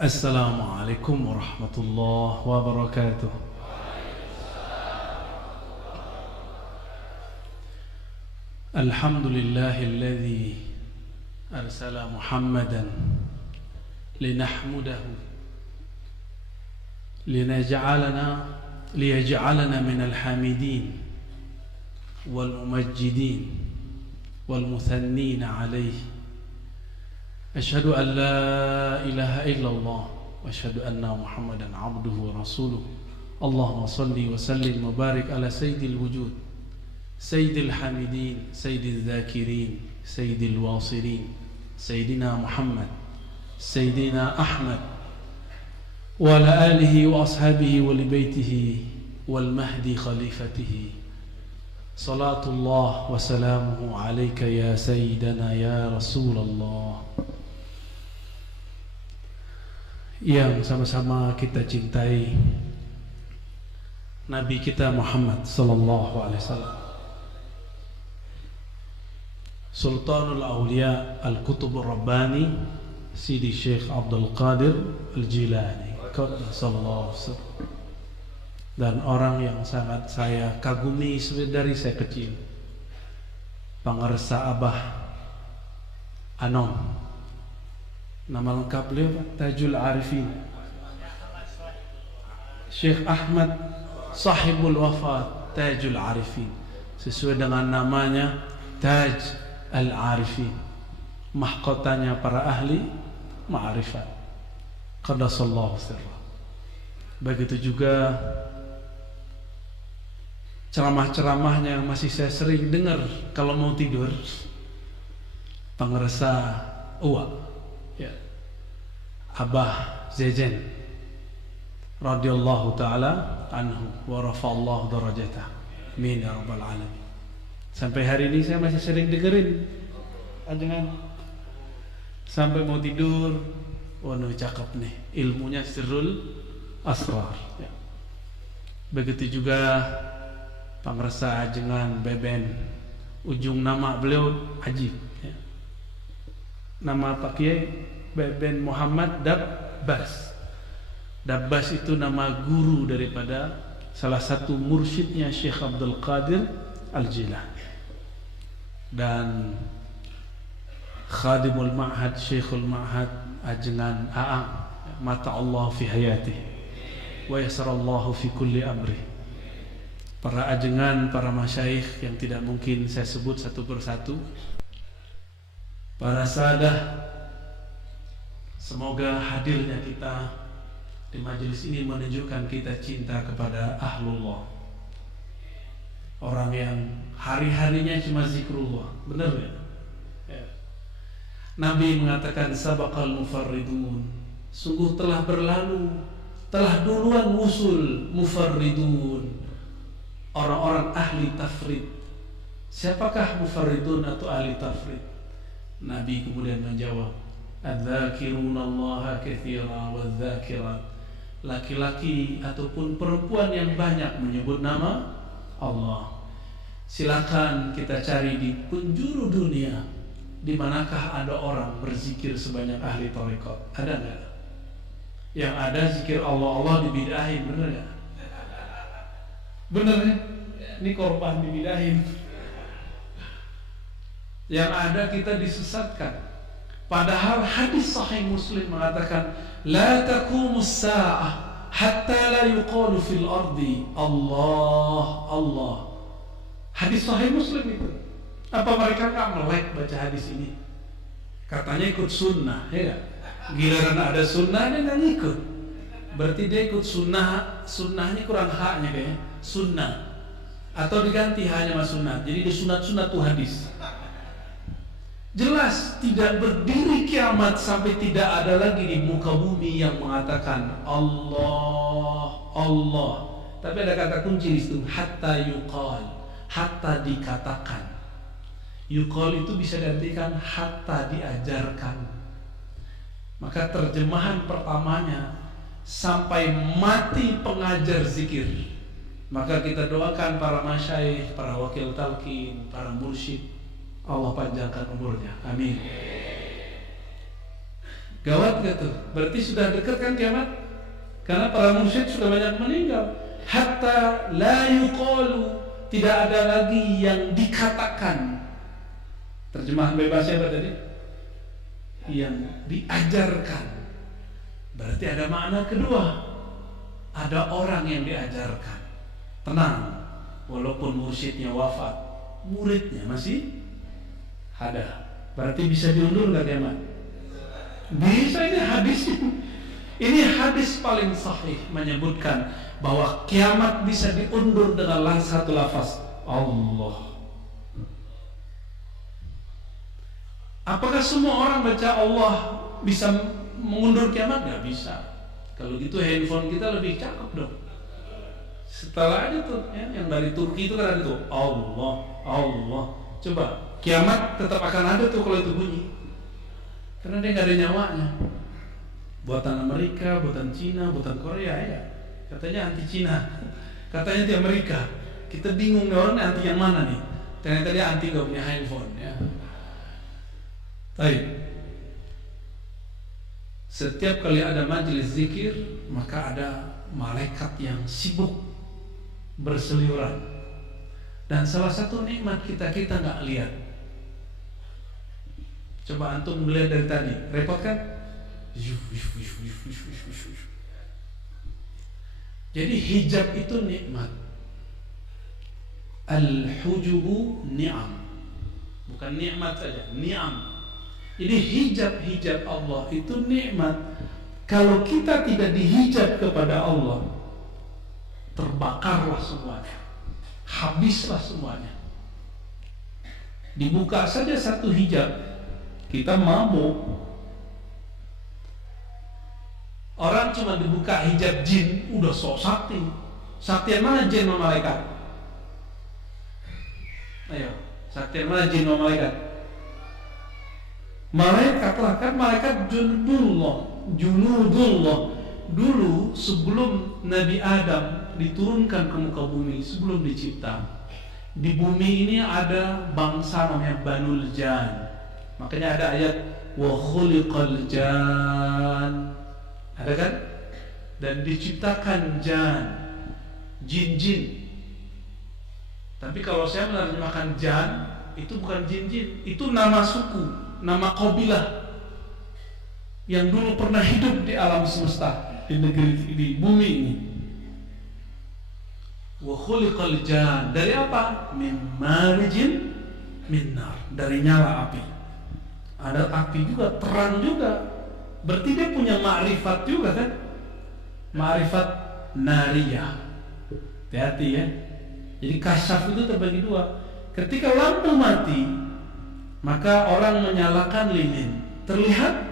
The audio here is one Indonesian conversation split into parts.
Assalamualaikum warahmatullahi wabarakatuh. Alhamdulillahilladzi arsala Muhammadan linahmudahu liyaj'alana minal hamidin wal mumajjidin wal muthannina alaihi. Asyhadu an la ilaha illallah wa asyhadu anna Muhammadan abduhu wa rasuluh. Allahumma salli wa sallim wa barik ala sayyidil wujud, sayyidil hamidin, sayyidil dhakirin, sayyidil wasirin, sayyidina Muhammad, sayyidina Ahmad wa ala alihi wa ashabihi wa li baitihi wal mahdi khalifatihi. Salatullah wa salamuhu alayka ya sayyidana ya Rasulullah. Yang sama-sama kita cintai Nabi kita Muhammad sallallahu alaihi wasallam, Sultanul Awliya Al-Qutubur Rabbani Sidi Syekh Abdul Qadir Al-Jilani sallallahu alaihi wasallam, dan orang yang sangat saya kagumi dari saya kecil, Pangarsa Abah Anom. Nama lengkap beliau Tajul Arifin, Syekh Ahmad Sahibul Wafat Tajul Arifin, sesuai dengan namanya Taj Al-Arifin, mahkotanya para ahli ma'rifat. Qaddasallahu sirra. Begitu juga ceramah-ceramahnya yang masih saya sering dengar kalau mau tidur, Pangarsa Uwa Abah Zejen radhiyallahu ta'ala anhu wa rafa'allahu darajatah, amin ya rabbal alamin. Sampai hari ini saya masih sering dengerin ajangan sampai mau tidur. Waduh, cakep nih, ilmunya sirrul asrar ya. Begitu juga Pangarsa ajengan Beben, ujung nama beliau ajib ya. Nama Pak Kiai Beben Muhammad Dabbas. Dabbas itu nama guru daripada salah satu mursyidnya Syekh Abdul Qadir Al-Jilani, dan khadimul ma'had Syekhul Ma'had ajengan Aang, mata Allah fi hayatih wa yasarallahu fi kulli amri. Para ajengan, para masyayikh yang tidak mungkin saya sebut satu persatu, para sadah. Semoga hadirnya kita di majelis ini menunjukkan kita cinta kepada ahlullah, orang yang hari-harinya cuma zikrullah. Benar ya? Ya. Nabi mengatakan sabaqal mufarridun, sungguh telah berlalu, telah duluan musul mufarridun, orang-orang ahli tafrid. Siapakah mufarridun atau ahli tafrid? Nabi kemudian menjawab, adz-dzakirunallaha katsira wadz-dzakirat, laki-laki ataupun perempuan yang banyak menyebut nama Allah. Silakan kita cari di penjuru dunia, di manakah ada orang berzikir sebanyak ahli tarekat? Ada enggak? Yang ada zikir Allah dibidahin, bener enggak? Bener ya? Ini korban dibidahin. Yang ada kita disesatkan. Padahal hadis sahih Muslim mengatakan la taqumus sa'ah hatta la yuqalu fil ardi Allah Allah. Hadis sahih Muslim itu. Apa mereka enggak melek baca hadis ini? Katanya ikut sunnah, ya gak? Giliran ada sunnah dia enggak ikut. Berarti dia ikut sunnah, sunnahnya kurang haknya kayaknya. Sunnah atau diganti hanya sama sunnah. Jadi di sunat-sunat tuh hadis. Jelas tidak berdiri kiamat sampai tidak ada lagi di muka bumi yang mengatakan Allah Allah. Tapi ada kata kunci di situ, hatta yuqal, hatta dikatakan. Yuqal itu bisa diartikan hatta diajarkan. Maka terjemahan pertamanya sampai mati pengajar zikir. Maka kita doakan para masyayikh, para wakil talqin, para mursyid, Allah panjangkan umurnya, amin. Gawat gak tuh? Berarti sudah dekat kan kiamat? Karena para mursyid sudah banyak meninggal. Hatta la yuqalu, tidak ada lagi yang dikatakan. Terjemahan bebasnya apa tadi? Yang diajarkan. Berarti ada makna kedua. Ada orang yang diajarkan. Tenang, walaupun mursyidnya wafat, muridnya masih ada. Berarti bisa diundur gak kiamat? Bisa. Ini hadis paling sahih menyebutkan bahwa kiamat bisa diundur dengan satu lafaz Allah. Apakah semua orang baca Allah bisa mengundur kiamat? Gak bisa. Kalau gitu handphone kita lebih cakep dong. Setelah aja tuh ya, yang dari Turki itu kan ada tuh Allah, Allah. Coba kiamat tetap akan ada tuh kalau itu bunyi. Karena dia nggak ada nyawanya. Buatan Amerika, buatan Cina, buatan Korea ya. Katanya anti Cina, katanya anti Amerika. Kita bingung nih orang anti yang mana nih. Ternyata dia anti nggak punya handphone ya. Baik. Setiap kali ada majelis zikir, maka ada malaikat yang sibuk berseliweran. Dan salah satu nikmat kita nggak lihat. Coba antum melihat dari tadi, repot kan? Jadi hijab itu nikmat. Al-hujubu ni'am. Bukan nikmat saja, ni'am. Jadi hijab Allah itu nikmat. Kalau kita tidak dihijab kepada Allah, terbakarlah semuanya, habislah semuanya. Dibuka saja satu hijab, kita mabuk. Orang cuma dibuka hijab jin, udah sok sakti. Saktian mana jin sama malaikat? Ayo, saktian mana jin sama malaikat? Malaikat lah, kan malaikat junudullah. Dulu sebelum Nabi Adam diturunkan ke muka bumi, sebelum dicipta, di bumi ini ada bangsa namanya Banul Jan. Makanya ada ayat wa khuliqal jan. Ada kan? Dan diciptakan jan, jin-jin. Tapi kalau saya menerjemahkan jan, itu bukan jin-jin, itu nama suku, nama kabilah yang dulu pernah hidup di alam semesta, di negeri, di bumi ini. Wa khuliqal jan, dari apa? Min marijin min nar, dari nyala api. Ada api juga, terang juga. Berarti dia punya ma'rifat juga kan? Ma'rifat nariyah. Hati-hati ya. Jadi kasyaf itu terbagi dua. Ketika lampu mati, maka orang menyalakan lilin, terlihat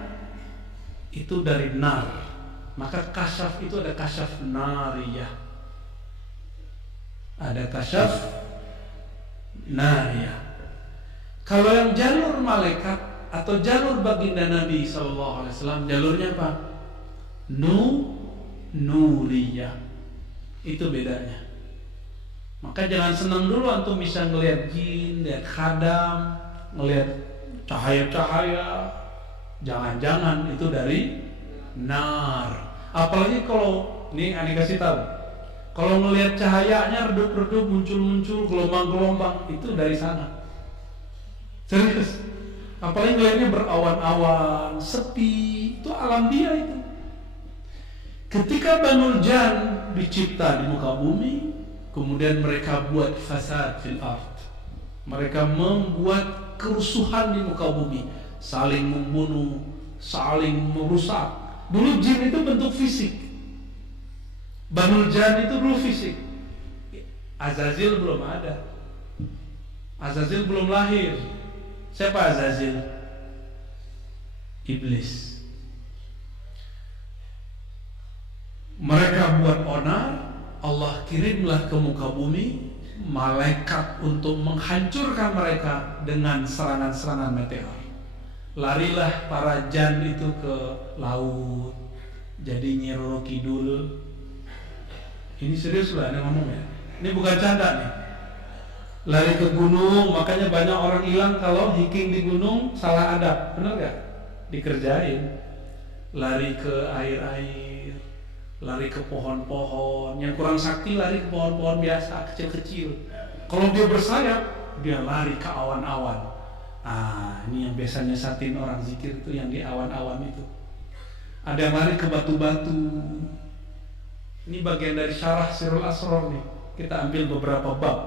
itu dari nar. Maka kasyaf itu ada kasyaf nariyah, ada kasyaf nariyah. Kalau yang jalur malaikat atau jalur baginda Nabi SAW, jalurnya apa? Nuriyah. Itu bedanya. Maka jangan senang dulu antum bisa ngelihat jin, lihat khadam, ngelihat cahaya-cahaya. Jangan-jangan itu dari nar. Apalagi kalau, nih aneh kasih tahu, kalau ngelihat cahayanya redup-redup, muncul-muncul, gelombang-gelombang, itu dari sana. Serius. Apalagi ngelihatnya berawan-awan, sepi, itu alam dia itu. Ketika Banul Jan dicipta di muka bumi, kemudian mereka buat fasad fil ard. Mereka membuat kerusuhan di muka bumi, saling membunuh, saling merusak. Dulu jin itu bentuk fisik. Banul Jan itu dulu fisik. Azazil belum ada. Azazil belum lahir. Siapa Azazil? Iblis. Mereka buat onar, Allah kirimlah ke muka bumi malaikat untuk menghancurkan mereka dengan serangan-serangan meteor. Larilah para jan itu ke laut, jadi Nyi Roro Kidul. Ini serius lah, ini ngomong ya. Ini bukan canda nih. Lari ke gunung, makanya banyak orang hilang kalau hiking di gunung salah adab, benar gak? Dikerjain. lari ke air-air, lari ke pohon-pohon. Yang kurang sakti lari ke pohon-pohon biasa, kecil-kecil. Kalau dia bersayap, dia lari ke awan-awan. Ini yang biasanya nyesatin orang zikir itu, yang di awan-awan itu. Ada yang lari ke batu-batu. Ini bagian dari syarah Sirul Asrar nih. Kita ambil beberapa bab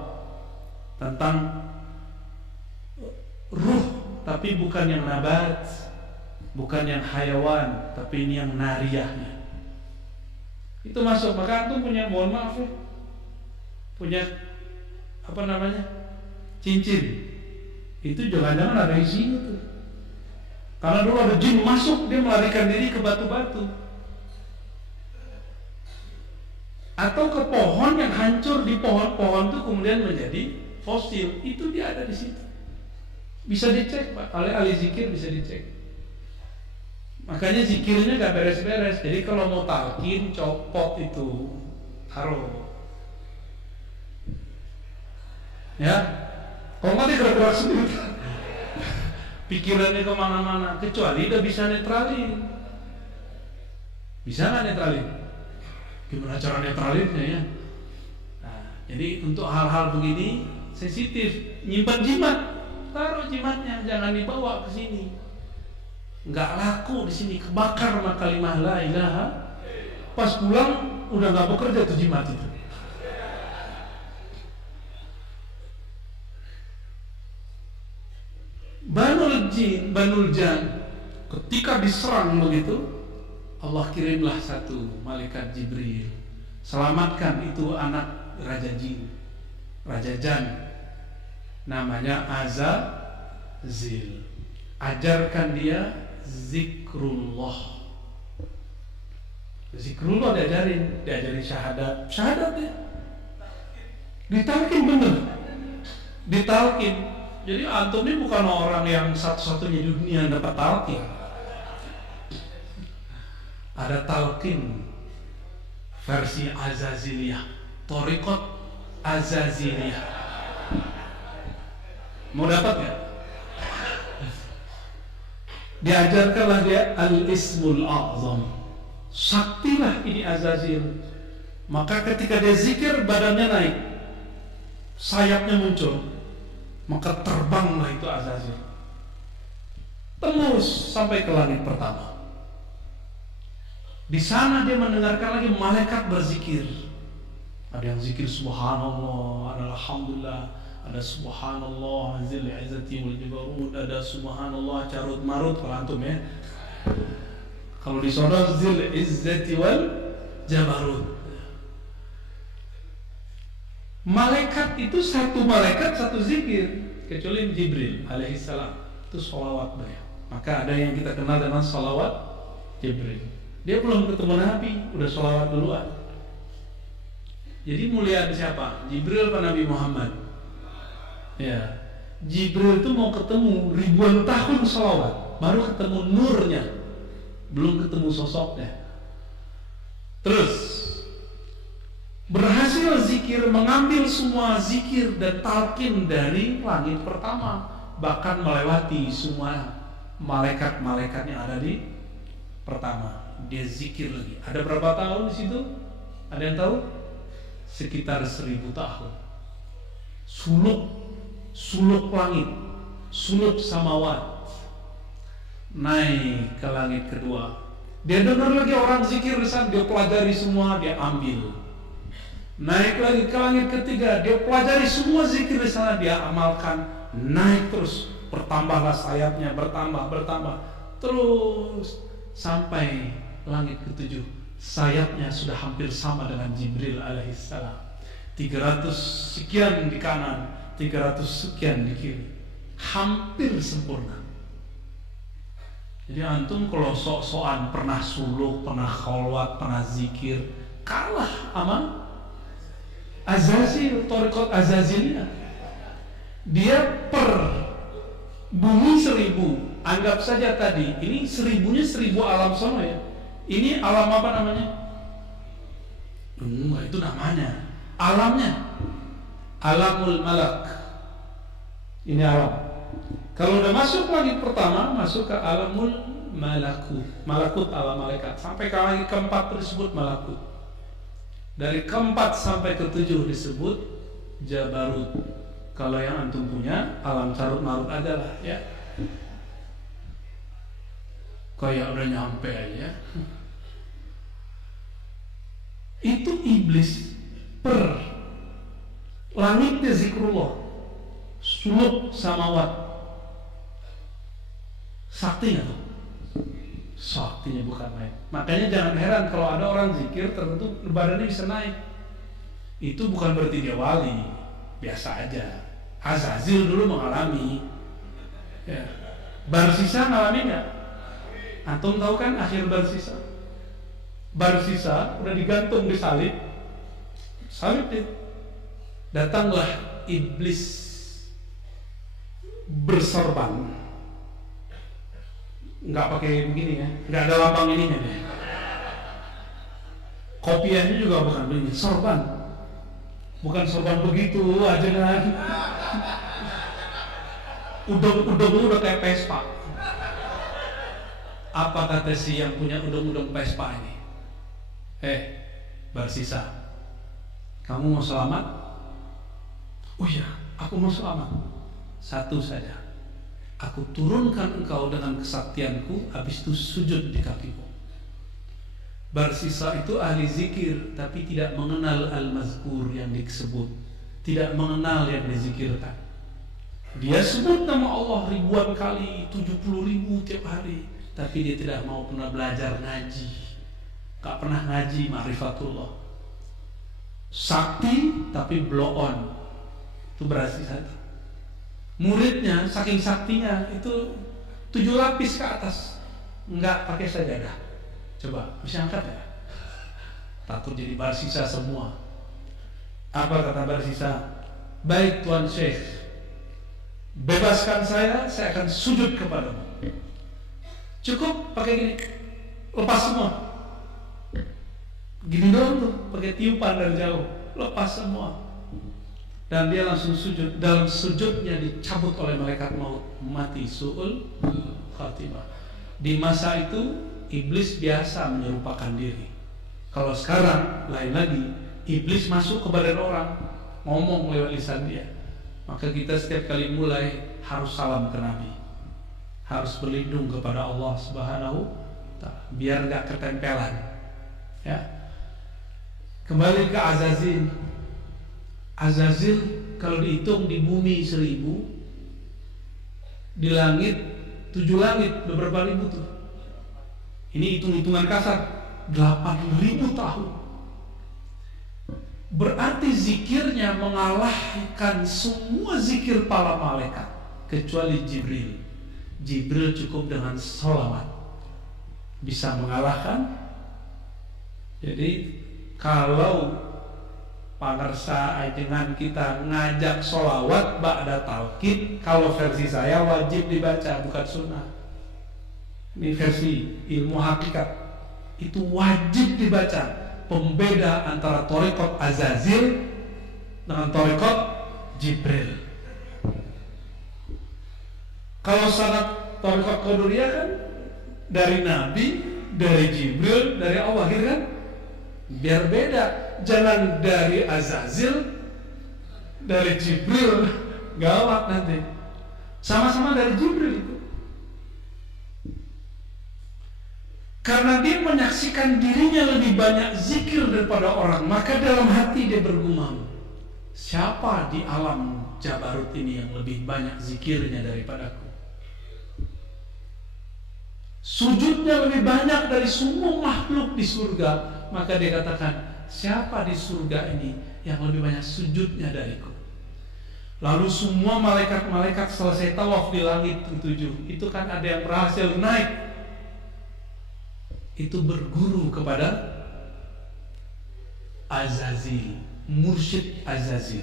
tentang ruh, tapi bukan yang nabat, bukan yang hayawan, tapi ini yang nariyahnya. Itu masuk. Maka antum punya, mohon maaf ya, punya cincin. Itu jangan-jangan ada isinya tuh. Karena dulu ada jin masuk, dia melarikan diri ke batu-batu. Atau ke pohon yang hancur, di pohon-pohon itu kemudian menjadi fosil. Itu dia ada di situ. Bisa dicek Pak, oleh ahli zikir bisa dicek. Makanya zikirnya gak beres-beres. Jadi kalau mau talqin, copot itu, taruh. Ya, kalau nggak dia gerak-gerak sendiri, pikirannya kemana-mana. Kecuali udah bisa netralin. Bisa nggak netralin? Gimana cara netralinnya ya? Nah, jadi untuk hal-hal begini sensitif. Nyimpan jimat, taruh jimatnya, jangan dibawa ke sini. Nggak laku di sini, kebakar sama kalimah la ilaha. Pas pulang udah nggak bekerja tuh jimat itu. Banul Jan ketika diserang begitu, Allah kirimlah satu malaikat Jibril, selamatkan itu anak Raja Jin, Raja Jan, namanya Azazil. Ajarkan dia zikrullah. Zikrullah diajarin syahadat ya. Ditalkin bener, ditalkin. Jadi antum ini bukan orang yang satu-satunya di dunia yang dapat talqin. Ada talqin versi Azaziliyah, Thariqat Azaziliyah. Mau dapat nggak? Diajarkanlah dia Al-Ismul A'zam. Saktilah ini Azazil. Maka ketika dia zikir, badannya naik, sayapnya muncul, maka terbanglah itu Azazil, tembus sampai ke langit pertama. Di sana dia mendengarkan lagi malaikat berzikir. Ada yang zikir subhanallah, ada alhamdulillah, ada subhanallah zil izzati wal jabarut, ada subhanallah carut marut kalau antum ya. Kalau di sana zil izzati wal jabarut. Malaikat itu satu malaikat satu zikir, kecuali Jibril alaihissalam itu sholawat beliau. Maka ada yang kita kenal dengan sholawat Jibril. Dia belum ketemu Nabi, udah sholawat duluan. Jadi mulia siapa? Jibril apa Nabi Muhammad? Ya, Jibril itu mau ketemu ribuan tahun sholawat, baru ketemu nurnya, belum ketemu sosoknya. Terus berhasil zikir, mengambil semua zikir dan talqin dari langit pertama, bahkan melewati semua malaikat-malaikat yang ada di pertama. Dia zikir lagi. Ada berapa tahun di situ? Ada yang tahu? Sekitar 1000 tahun. Suluk langit, suluk samawat, naik ke langit kedua. Dia dengar lagi orang zikir di sana, dia pelajari semua, dia ambil. Naik lagi ke langit ketiga, dia pelajari semua zikir di sana, dia amalkan. Naik terus, bertambahlah sayapnya, bertambah, terus sampai langit ketujuh. Sayapnya sudah hampir sama dengan Jibril alaihissalam. 300 sekian di kanan, 300 sekian di kiri, hampir sempurna. Jadi antum kalau sok-sokan pernah suluk, pernah kholwat, pernah zikir, kalah sama Azazil, Thariqat Azaziliyah. Dia per bumi 1000. Anggap saja tadi, ini 1000-nya 1000 alam sono ya. Ini alam apa namanya? Itu namanya. Alamnya Alamul Malak. Ini alam. Kalau udah masuk langit pertama, masuk ke Alamul malakut. Malakut alam malaikat. Sampai ke langit keempat disebut malakut. Dari keempat sampai ketujuh disebut jabarut. Kalau yang antum punya alam carut marut aja lah ya. Kayak udah nyampe aja. Itu iblis per langitnya zikrullah, suluk samawat. Saktinya tuh, saktinya bukan main. Makanya jangan heran kalau ada orang zikir tertentu badannya bisa naik. Itu bukan berarti dia wali, biasa aja. Azazil dulu mengalami. Ya. Barsisa ngalami nggak? Antum tahu kan akhir Barsisa? Barsisa udah digantung di salib dia. Datanglah iblis bersorban, nggak pakai begini ya, nggak ada lambang ininya deh. Kopiahnya juga bukan begini, sorban, bukan sorban begitu aja kan. Udang udah kayak Vespa. Apa kata si yang punya udang Vespa ini? Barsisa, kamu mau selamat? Oh iya, aku mau selamat. Satu saja, aku turunkan engkau dengan kesaktianku, habis itu sujud di kakiku. Barsisa itu ahli zikir, tapi tidak mengenal al-mazkur yang disebut, tidak mengenal yang dizikirkan. Dia sebut nama Allah ribuan kali, 70.000 tiap hari, tapi dia tidak mau pernah belajar ngaji, gak pernah ngaji ma'rifatullah. Sakti tapi blow on, itu berarti satu. Muridnya saking saktinya itu 7 lapis ke atas, nggak pakai sajadah. Coba bisa angkat ya? Takut jadi Barsisa semua. Apa kata Barsisa? Baik Tuan Syekh, bebaskan saya akan sujud kepadamu. Cukup pakai gini, lepas semua. Gini doang tuh, pakai tiupan dari jauh, lepas semua. Dan dia langsung sujud. Dalam sujudnya dicabut oleh malaikat maut, mati su'ul khatimah. Di masa itu iblis biasa menyerupakan diri. Kalau sekarang lain lagi, iblis masuk ke badan orang, ngomong lewat lisan dia. Maka kita setiap kali mulai harus salam ke Nabi, harus berlindung kepada Allah Subhanahu Ta'ala, biar nggak ketempelan. Ya. Kembali ke Azazil. Azazil kalau dihitung di bumi 1000, di langit 7 langit beberapa ribu tuh. Ini hitung-hitungan kasar, 8.000 tahun. Berarti zikirnya mengalahkan semua zikir para malaikat kecuali Jibril. Jibril cukup dengan sholawat bisa mengalahkan. Jadi kalau pangersa ajengan kita ngajak sholawat ba'da talqin, kalau versi saya wajib dibaca, bukan sunnah. Ini versi ilmu hakikat, itu wajib dibaca. Pembeda antara thariqat Azazil dengan thariqat Jibril. Kalau sanad thariqat Qadariyah kan dari Nabi, dari Jibril, dari Allah gitu kan. Biar beda, jangan dari Azazil, dari Jibril, gawat nanti. Sama-sama dari Jibril itu. Karena dia menyaksikan dirinya lebih banyak zikir daripada orang, maka dalam hati dia bergumam, siapa di alam Jabarut ini yang lebih banyak zikirnya daripadaku? Sujudnya lebih banyak dari semua makhluk di surga, maka dia katakan, siapa di surga ini yang lebih banyak sujudnya dariku? Lalu semua malaikat-malaikat selesai tawaf di langit 7, itu kan ada yang berhasil naik, itu berguru kepada Azazil, mursyid Azazil.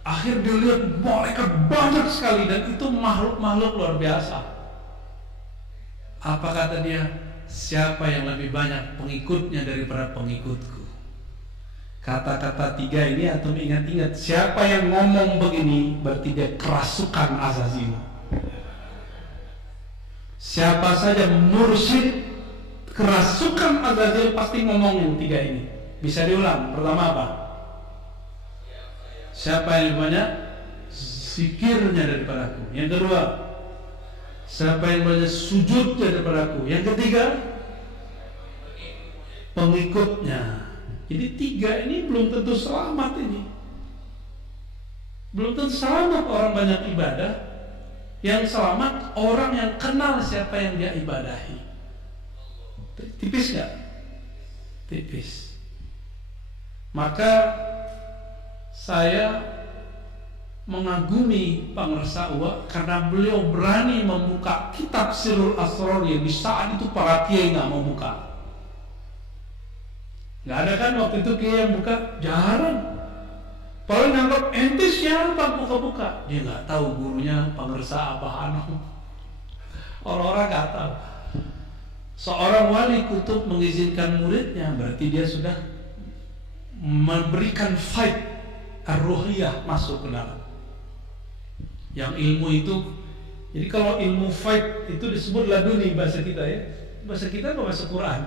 Akhir dilihat malaikat banyak sekali, dan itu makhluk-makhluk luar biasa. Apa kata dia? Siapa yang lebih banyak pengikutnya daripada pengikutku? Kata-kata 3 ini antum ingat-ingat. Siapa yang ngomong begini berarti dia kerasukan Azazil. Siapa saja mursyid kerasukan Azazil pasti ngomongin 3 ini. Bisa diulang. Pertama apa? Siapa yang banyak zikirnya daripada aku. Yang kedua, siapa yang banyak sujudnya daripada aku. Yang ketiga, pengikutnya. Jadi 3 ini belum tentu selamat ini. Belum tentu selamat orang banyak ibadah. Yang selamat orang yang kenal siapa yang dia ibadahi. Tipis gak? Tipis. Maka saya mengagumi Pak Ngersa Uwa karena beliau berani membuka kitab Sirrul Asrar yang di saat itu para kiai nggak mau buka. Nggak ada kan waktu itu kiai yang buka, jarang. Paling nganggap ente siapa buka-buka, dia nggak tahu gurunya Pak Ngersa apa anu. Orang-orang nggak tahu. Seorang wali kutub mengizinkan muridnya, berarti dia sudah memberikan fight ar-ruhiyah masuk ke dalam. Yang ilmu itu, jadi kalau ilmu fight itu disebut laduni bahasa kita ya. Bahasa kita apa bahasa Quran?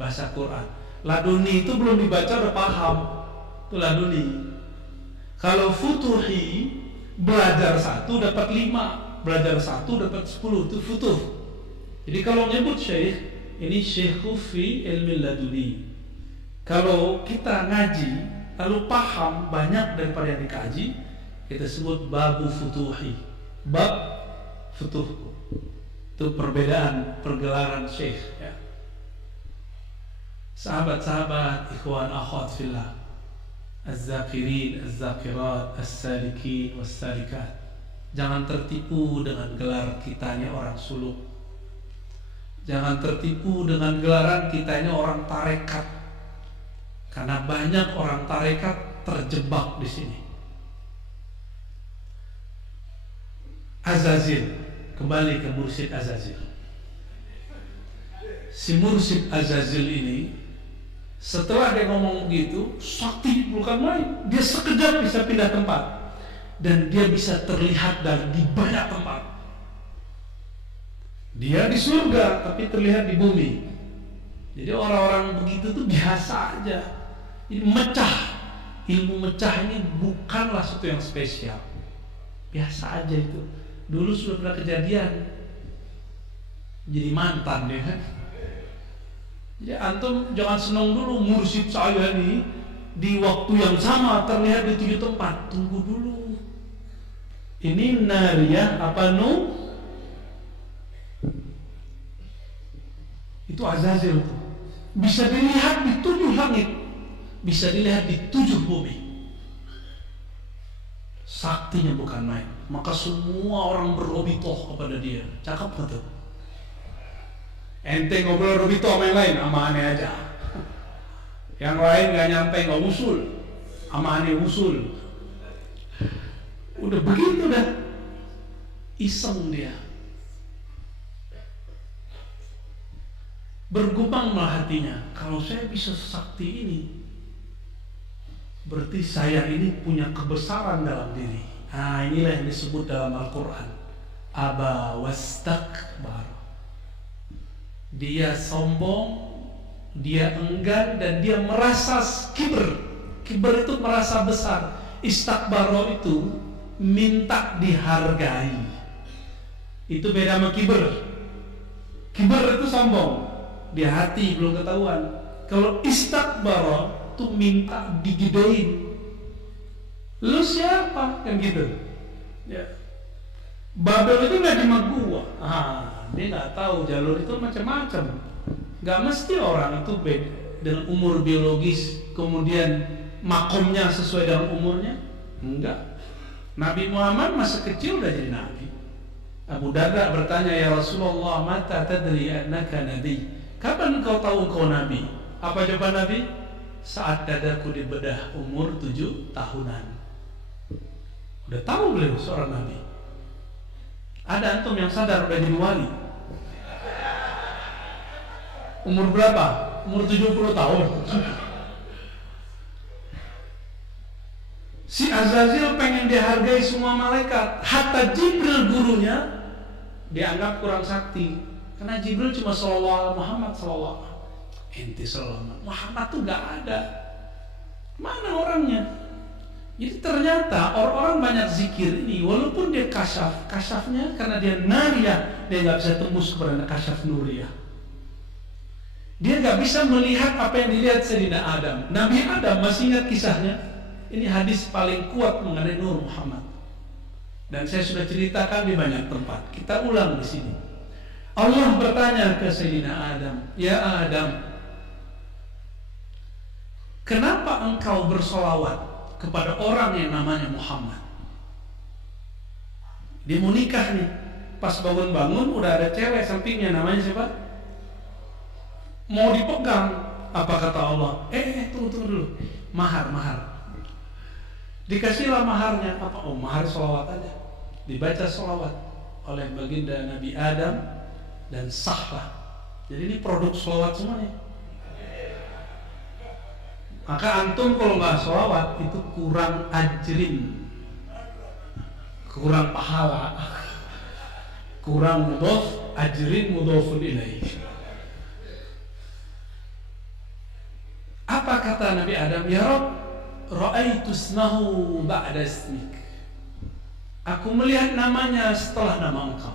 Bahasa Quran. Laduni itu belum dibaca udah paham. Itu laduni. Kalau futuhi, belajar 1 dapat 5, belajar 1 dapat 10, itu futuh. Jadi kalau menyebut syekh, ini syekhu fi ilmi laduni. Kalau kita ngaji lalu paham banyak daripada yang dikaji, kita sebut babu futuhi, bab futuh. Itu perbedaan pergelaran syekh ya. Sahabat-sahabat, ikhwan akhwat fillah, az-zakirin, az-zakirat, as-salikin, was-salikat, jangan tertipu dengan gelar kita ini orang suluk. Jangan tertipu dengan gelaran kita ini orang tarekat. Karena banyak orang tarekat terjebak di sini. Azazil, kembali ke mursyid Azazil. Si mursyid Azazil ini, setelah dia ngomong begitu, sakti bukan main. Dia sekejap bisa pindah tempat, dan dia bisa terlihat di banyak tempat. Dia di surga tapi terlihat di bumi. Jadi orang-orang begitu tuh biasa aja. Ini mecah. Ilmu mecah ini bukanlah sesuatu yang spesial. Biasa aja itu. Dulu sudah pernah kejadian. Jadi mantan ya kan. Jadi antum jangan senang dulu mursyid saya nih di waktu yang sama terlihat di 7 tempat. Tunggu dulu. Ini nariyah apa nu? Itu Azazil tuh. Bisa dilihat di 7 langit, bisa dilihat di 7 bumi. Saktinya bukan main. Maka semua orang berobitoh kepada dia. Cakep gak tuh? Ente ngobrol robitoh sama yang lain, sama aneh aja. Yang lain gak nyampe, gak usul, sama aneh usul. Udah begitu dah. Iseng dia. Bergumanglah hatinya, kalau saya bisa sakti ini, berarti saya ini punya kebesaran dalam diri. Nah, inilah yang disebut dalam Al-Quran, aba wastakbar. Dia sombong, dia enggan, dan dia merasa kibr. Kibr itu merasa besar. Istakbaro itu minta dihargai. Itu beda sama kibr. Kibr itu sombong, di hati belum ketahuan. Kalau istakbara tuh minta digedein. Lu siapa? Kan gitu ya. Babel itu gak cuma gua. Dia gak tahu jalur itu macam-macam. Gak mesti orang itu beda dengan umur biologis, kemudian makomnya sesuai dengan umurnya. Enggak. Nabi Muhammad masa kecil udah jadi nabi. Abu Darda bertanya, ya Rasulullah, mata tadri annaka nabi? Kapan kau tahu kau nabi? Apa jawaban Nabi? Saat dadaku dibedah umur 7 tahunan. Udah tahu beliau seorang nabi. Ada antum yang sadar udah jadi wali? Umur berapa? Umur 70 tahun. Si Azazil pengen dihargai semua malaikat. Hatta Jibril gurunya dianggap kurang sakti karena Jibril cuma sallallahu Muhammad sallallahu. Ente sallallahu Muhammad tuh nggak ada. Mana orangnya? Jadi ternyata orang-orang banyak zikir ini walaupun dia kasyafnya karena dia nariyah, dia nggak bisa tembus kepada kasyaf nuriyah. Dia nggak bisa melihat apa yang dilihat Sayyidina Adam. Nabi Adam masih ingat kisahnya. Ini hadis paling kuat mengenai Nur Muhammad. Dan saya sudah ceritakan di banyak tempat. Kita ulang di sini. Allah bertanya ke Sayyidina Adam, "Ya Adam, kenapa engkau bersolawat kepada orang yang namanya Muhammad?" Dia mau nikah nih. Pas bangun-bangun udah ada cewek sampingnya, namanya siapa? Mau dipegang. Apa kata Allah? Tunggu dulu. Mahar. Dikasihlah maharnya. Apa? Oh, mahar solawat aja. Dibaca solawat oleh baginda Nabi Adam dan sahlah. Jadi ini produk solawat semua nih. Maka antum kalau nggak solawat itu kurang ajrin, kurang pahala, kurang mudhof, ajrin mudhofun ilaih. Apa kata Nabi Adam? Ya Rabb, ra'aitu ismahu ba'da ismik. Aku melihat namanya setelah nama engkau.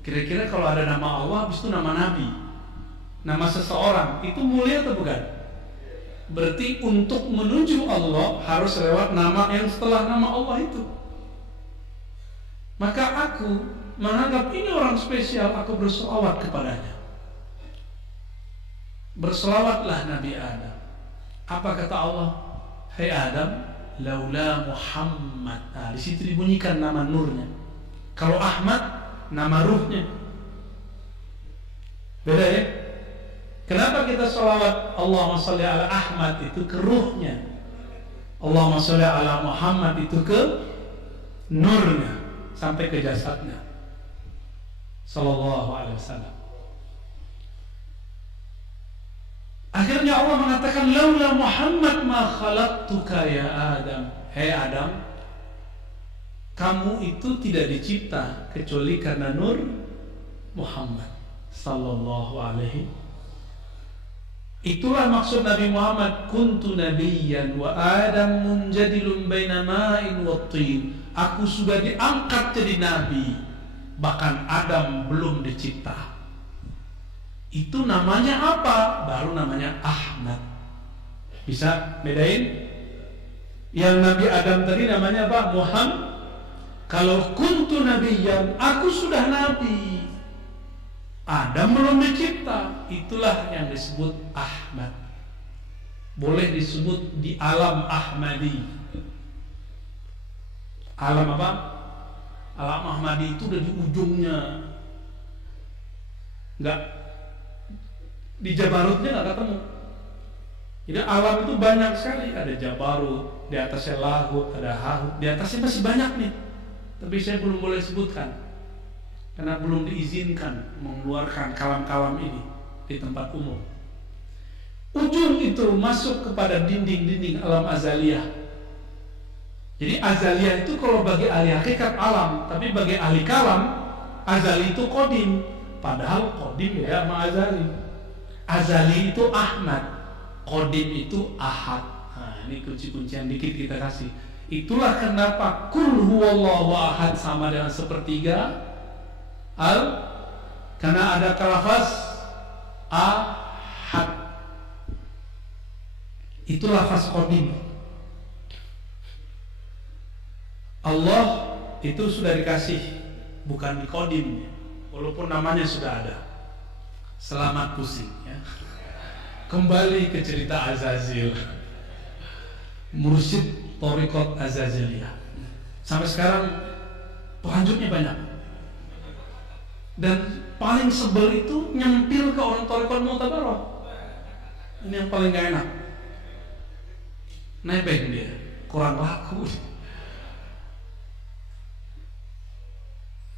Kira-kira kalau ada nama Allah, habis itu nama Nabi, nama seseorang, itu mulia atau bukan? Berarti untuk menuju Allah harus lewat nama yang setelah nama Allah itu. Maka aku menganggap ini orang spesial, aku berselawat kepadanya. Berselawatlah Nabi Adam. Apa kata Allah? Hai Adam, laula Muhammad. Nah, di situ dibunyikan nama nurnya. Kalau Ahmad, nama ruhnya. Beda ya? Kenapa kita sholawat Allahumma sholli ala Ahmad itu ke ruhnya, Allahumma sholli ala Muhammad itu ke nurnya sampai ke jasadnya sallallahu alaihi wasallam. Akhirnya Allah mengatakan laula Muhammad ma khalaqtuka ya Adam. Hei Adam, kamu itu tidak dicipta kecuali karena nur Muhammad sallallahu alaihi. Itulah maksud Nabi Muhammad, kuntu nabiyyan wa Adam munjadilun baina ma'in wa tin. Aku sudah diangkat jadi nabi, bahkan Adam belum dicipta. Itu namanya apa? Baru namanya Ahmad. Bisa bedain? Yang Nabi Adam tadi namanya apa? Muhammad. Kalau kuntu nabiyyan, aku sudah nabi, Adam belum dicipta, itulah yang disebut Ahmad. Boleh disebut di alam Ahmadi. Alam apa? Alam Ahmadi itu udah di ujungnya, nggak di Jabarutnya nggak ketemu. Jadi alam itu banyak sekali. Ada Jabarut, di atasnya Lahut, ada Hahut, di atasnya masih banyak nih. Tapi saya belum boleh sebutkan karena belum diizinkan mengeluarkan kalam-kalam ini di tempat umum. Ujung itu masuk kepada dinding-dinding alam azaliyah. Jadi azaliyah itu kalau bagi ahli hakikat alam, tapi bagi ahli kalam, azali itu qadim. Padahal qadim ya sama azali. Azali itu Ahmad, qadim itu Ahad. Nah, ini kunci-kuncian dikit kita kasih. Itulah kenapa kul huwallahu ahad sama dengan sepertiga karena ada lafaz ahad. Itu lafaz qadim. Allah itu sudah dikasih, bukan di qadim, walaupun namanya sudah ada. Selamat pusing ya. Kembali ke cerita Azazil, mursyid Thariqat Azaziliyah. Sampai sekarang pelanjutnya banyak. Dan paling sebel itu nyempil ke orang Thariqat Mu'tabarah. Ini yang paling gak enak. Nebeng dia, kurang laku.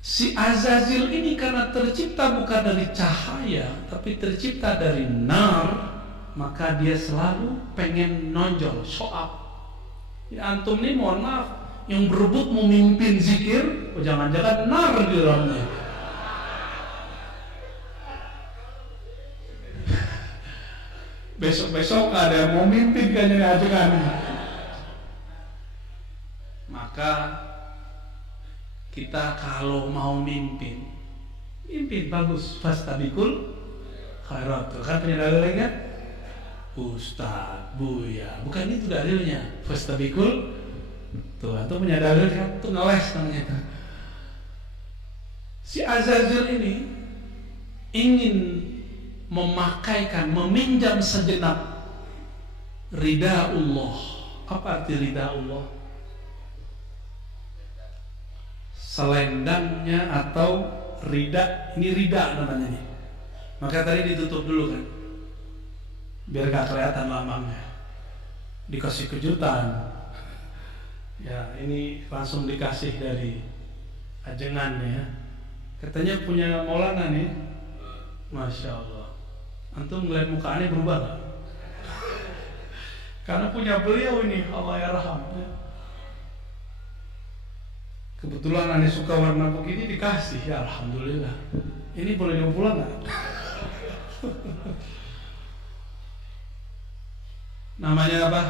Si Azazil ini karena tercipta bukan dari cahaya, tapi tercipta dari nar, maka dia selalu pengen nonjol, show up. Ya, antum nih mohon maaf, yang berebut memimpin zikir, jangan-jangan nar di dalamnya. Besok-besok ada yang mau mimpin kayaknya ajakan. Maka kita kalau mau mimpin bagus, fastabiqul khairat. Kan punya dalil lagi kan? Ustaz, Buya, bukan itu dalilnya. Fastabiqul, tuh antum punya dalil kan? Tuh ngeles namanya. Si Azazil ini ingin meminjam sejenak ridha Allah. Apa arti ridha Allah? Selendangnya atau ridha, ini ridha namanya nih. Maka tadi ditutup dulu kan, biar gak kelihatan lambangnya. Dikasih kejutan. Ya ini langsung dikasih dari ajengan ya. Katanya punya Maulana nih, Masya Allah. Antum ngeliat mukanya berubah gak? Karena punya beliau ini, Allah yarham. Kebetulan aneh suka warna begini dikasih, ya alhamdulillah. Ini boleh dibawa pulang gak? Namanya apa?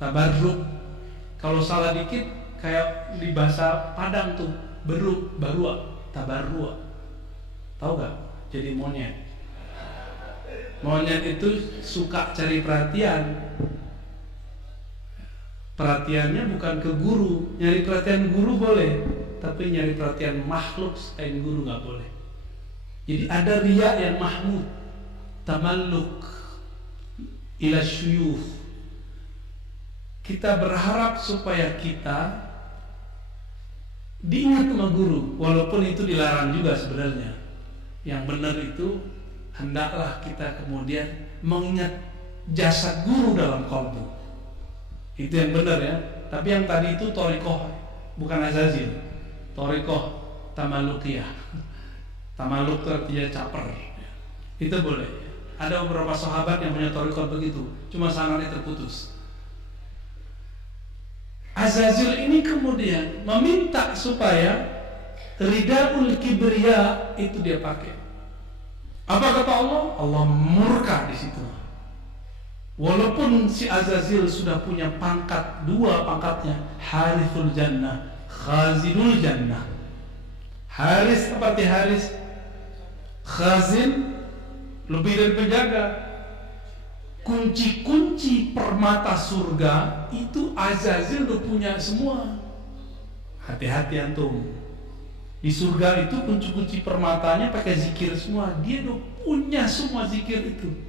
Tabarruk. Kalau salah dikit kayak di bahasa Padang tuh, barua, tabarrua. Tahu gak? Jadi monyet. Monyet itu suka cari perhatian. Perhatiannya bukan ke guru. Nyari perhatian guru boleh, tapi nyari perhatian makhluk selain guru gak boleh. Jadi ada riya yang mahmud, tamalluk ila syuyukh. Kita berharap supaya kita diingat sama guru, walaupun itu dilarang juga sebenarnya. Yang benar itu hendaklah kita kemudian mengingat jasa guru dalam qalbu. Itu yang benar ya. Tapi yang tadi itu thariqah, bukan azazil. Thariqah tamallukiyah. Tamalluk itu artinya caper. Itu boleh. Ada beberapa sahabat yang punya thariqah begitu, cuma sanadnya terputus. Azazil ini kemudian meminta supaya ridaul kibriya itu dia pakai. Apa kata Allah? Allah murka di situ. Walaupun si Azazil sudah punya pangkat, dua pangkatnya, Harithul Jannah, Khazidul Jannah. Haris seperti Haris, Khazin lebih dari penjaga. Kunci-kunci permata surga itu Azazil udah punya semua. Hati-hati antum. Di surga itu kunci-kunci permatanya pakai zikir semua. Dia udah punya semua zikir itu.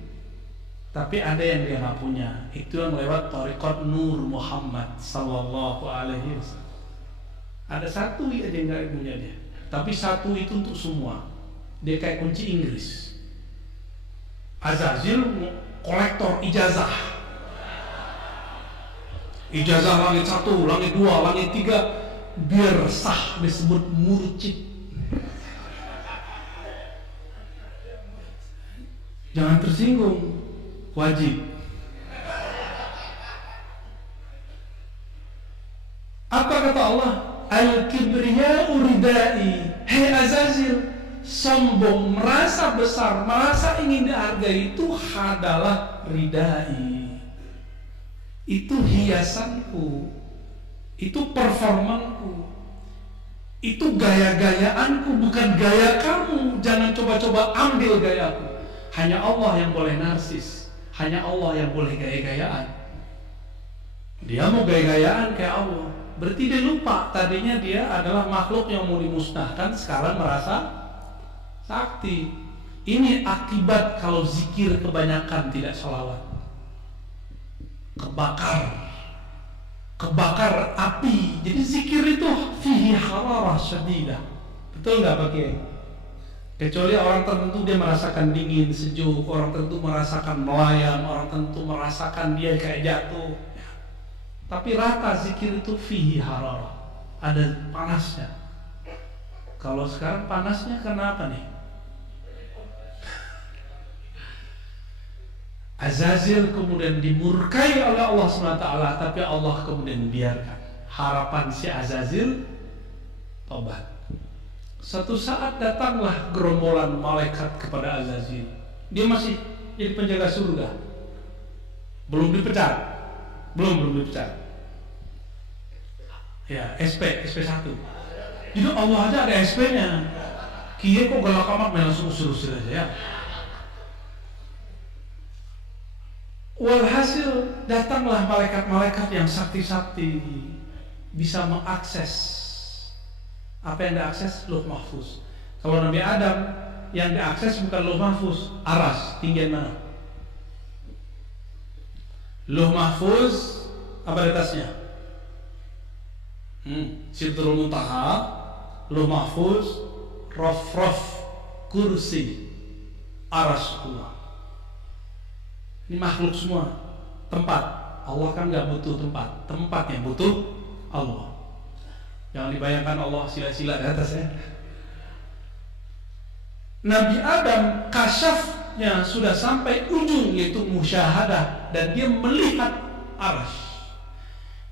Tapi ada yang dia nggak punya. Itu yang lewat thariqat Nur Muhammad sallallahu alaihi wasallam. Ada satu aja yang nggak punya dia. Tapi satu itu untuk semua. Dia kayak kunci Inggris. Azazil kolektor ijazah. Ijazah langit 1, langit 2, langit 3, biar sah disebut murcid. Jangan tersinggung, wajib. Apa kata Allah? Al-kibriya'u ridai. Hei Azazil, sombong, merasa besar, merasa ingin dihargai itu adalah ridai. Itu hiasanku, itu performanku, itu gaya-gayaanku, bukan gaya kamu. Jangan coba-coba ambil gayaku. Hanya Allah yang boleh narsis, hanya Allah yang boleh gaya-gayaan. Dia mau gaya-gayaan kayak Allah, berarti dia lupa tadinya dia adalah makhluk yang mau dimusnahkan, sekarang merasa sakti. Ini akibat kalau zikir kebanyakan tidak sholawat. Kebakar api. Jadi zikir itu fihi hararah syadidah. Betul nggak Pak Kiai? Kecuali orang tertentu dia merasakan dingin, sejuk, orang tertentu merasakan melayang, orang tertentu merasakan dia kayak jatuh. Tapi rata zikir itu fihi hararah. Ada panasnya. Kalau sekarang panasnya karena apa nih? Azazil kemudian dimurkai oleh Allah SWT, tapi Allah kemudian biarkan. harapan si Azazil tobat. Satu saat datanglah gerombolan malaikat kepada Azazil. Dia masih jadi penjaga surga, belum dipecat. Ya, SP1. Jadi Allah aja ada SP-nya. Kiai kok galak amat, langsung usir-usir aja ya. Walhasil datanglah malaikat-malaikat yang sakti-sakti, bisa mengakses apa yang diakses, Lauh Mahfuz. Kalau Nabi Adam yang diakses bukan Lauh Mahfuz, aras, tinggian mana? Lauh Mahfuz apa di atasnya? Sidratul Muntaha, Lauh Mahfuz, Raf, kursi, aras Allah. Ini makhluk semua. Tempat Allah kan nggak butuh tempat yang butuh Allah. Jangan dibayangkan Allah sila-sila di atas ya. Nabi Adam kasyafnya sudah sampai ujung, yaitu musyahadah, dan dia melihat arsy.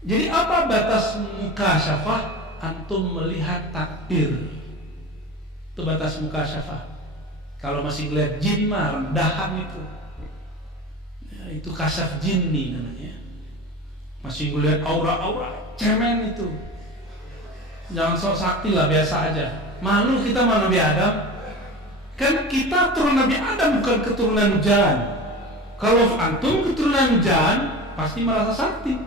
Jadi apa batas mukasyafah? Antum melihat takdir. Itu batas mukasyafah. Kalau masih ngeliat jin mah rendahan itu. Ya, itu kasyaf jinni namanya. Masih ngeliat aura-aura, cemen itu. Jangan sok sakti lah, biasa aja. Malu kita sama Nabi Adam. Kan kita turun Nabi Adam, bukan keturunan Jan. Kalau antum keturunan Jan, pasti merasa sakti.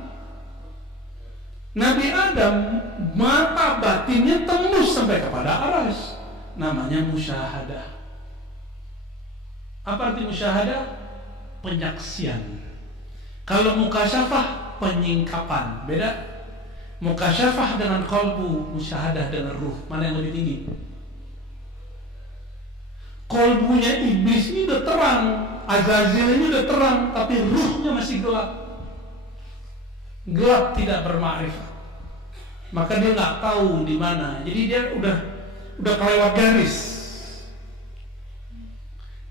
Nabi Adam mata batinnya tembus sampai kepada aras. Namanya musyahadah. Apa arti musyahadah? Penyaksian. Kalau mukasyafah, penyingkapan. Beda. Mukasyafah dengan qalbu, musyahadah dengan ruh. Mana yang lebih tinggi? Qalbunya iblis ini udah terang, Azazil ini udah terang, tapi ruhnya masih gelap. Gelap, tidak bermakrifat. Maka dia nggak tahu di mana. Jadi dia udah kelewat garis.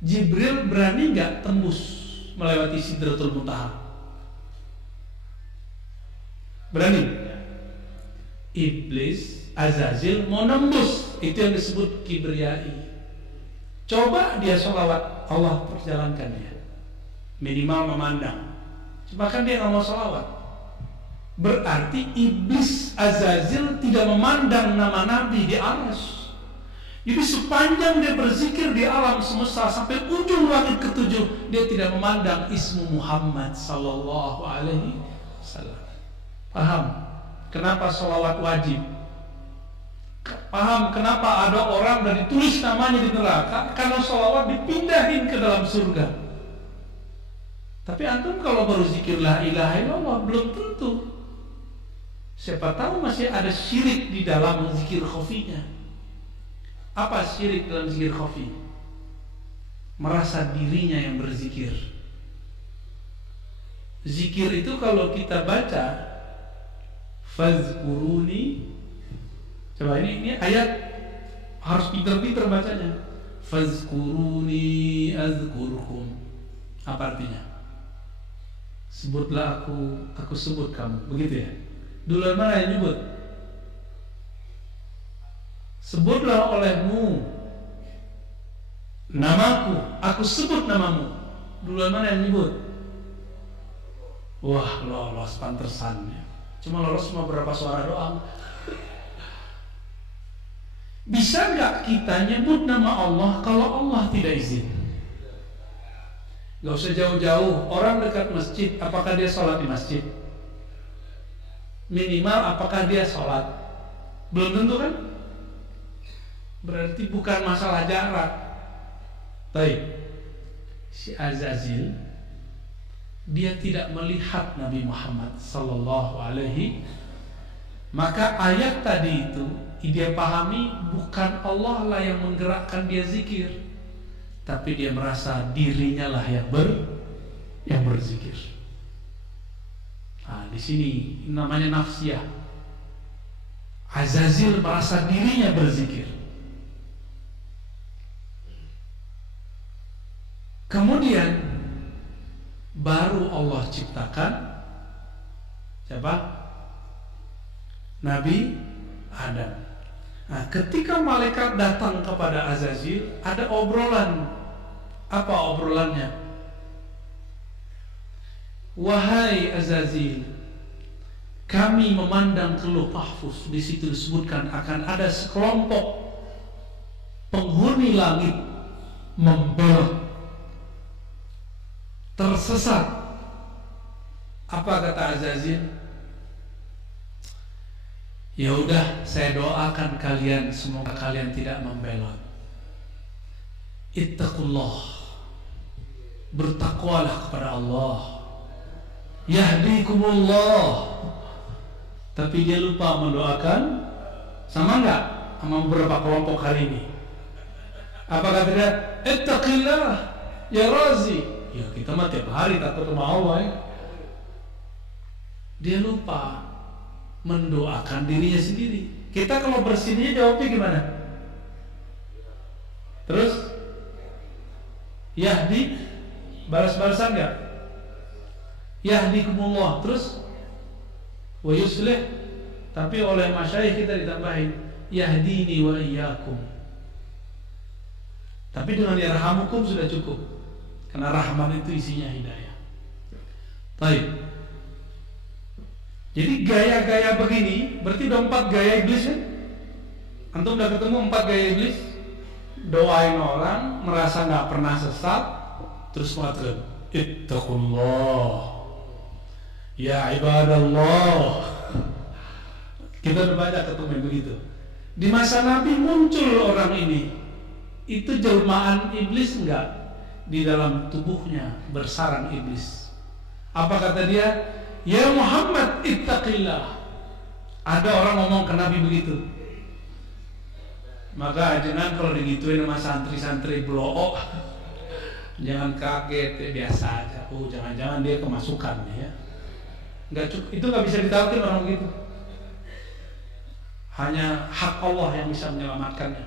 Jibril berani nggak tembus melewati Sidratul Muntaha? Berani? Iblis, Azazil mau nembus, itu yang disebut kibriyai. Coba dia sholawat, Allah perjalankan dia. Minimal memandang. Coba kan dia nggak mau sholawat. Berarti iblis Azazil tidak memandang nama Nabi di arsy. Jadi sepanjang dia berzikir di alam semesta sampai ujung langit ketujuh, dia tidak memandang ismu Muhammad sallallahu alaihi wasallam. Paham kenapa sholawat wajib? Paham kenapa ada orang dan ditulis namanya di neraka? Karena sholawat dipindahin ke dalam surga. Tapi antum kalau baru zikir la ilaha illallah, belum tentu. Siapa tahu masih ada syirik di dalam zikir khafinya. Apa syirik dalam zikir khafi? Merasa dirinya yang berzikir. Zikir itu kalau kita baca fazkuruni, coba ini ayat harus pinter-pinter bacanya. Fazkuruni azkurkum. Apa artinya? Sebutlah aku sebut kamu. Begitu ya? Duluan mana yang nyebut? Sebutlah olehmu namaku, aku sebut namamu. Duluan mana yang nyebut? Wah, lolos pantesan. Cuma lolos cuma berapa suara doang. Bisa nggak kita nyebut nama Allah kalau Allah tidak izin? Gak usah jauh-jauh. Orang dekat masjid, apakah dia sholat di masjid? Minimal apakah dia sholat? Belum tentu kan? Berarti bukan masalah jarak. Baik, si Azazil dia tidak melihat Nabi Muhammad sallallahu alaihi. Maka ayat tadi itu dia pahami bukan Allah lah yang menggerakkan dia zikir, tapi dia merasa dirinya lah yang berzikir. Nah, di sini namanya nafsiyah. Azazil merasa dirinya berzikir. Kemudian baru Allah ciptakan siapa? Nabi Adam. Nah, ketika malaikat datang kepada Azazil, ada obrolan. Apa obrolannya? Wahai Azazil, kami memandang ke Lauh Mahfuz. Di situ disebutkan akan ada sekelompok penghuni langit membelot, tersesat. Apa kata Azazil? Ya udah, saya doakan kalian semoga kalian tidak membelot. Ittaqullah, bertakwalah kepada Allah. Yahdikumullah. Tapi dia lupa mendoakan sama enggak sama beberapa kelompok hari ini. Apa kata dia? Ittaqillah ya Razi. Ya kita mah tiap hari takut sama Allah ya. Dia lupa mendoakan dirinya sendiri. Kita kalau bersinnya jawabnya gimana? Terus Yahdi, balas-balasan enggak? Yahdikumullah. Terus wa yuslih, tapi oleh masyayikh kita ditambahin yahdini wa iyyakum. Tapi dengan yarhamukum sudah cukup, karena rahman itu isinya hidayah. Baik. Jadi gaya-gaya begini berarti udah 4 gaya iblis kan? Antum udah ketemu 4 gaya iblis. Doain orang merasa nggak pernah sesat, terus mengatakan ittaqullah ya ibadallah. Kita udah banyak ketemu begitu. Di masa Nabi muncul orang ini. Itu jelmaan iblis enggak? Di dalam tubuhnya bersarang iblis. Apa kata dia? Ya Muhammad ittaqillah. Ada orang ngomong ke Nabi begitu. Maka jangan kalau digituin sama santri-santri blook, jangan kaget, ya biasa aja. Oh jangan-jangan dia kemasukan ya. Nggak cukup, itu nggak bisa ditawakil orang begitu. Hanya hak Allah yang bisa menyelamatkannya.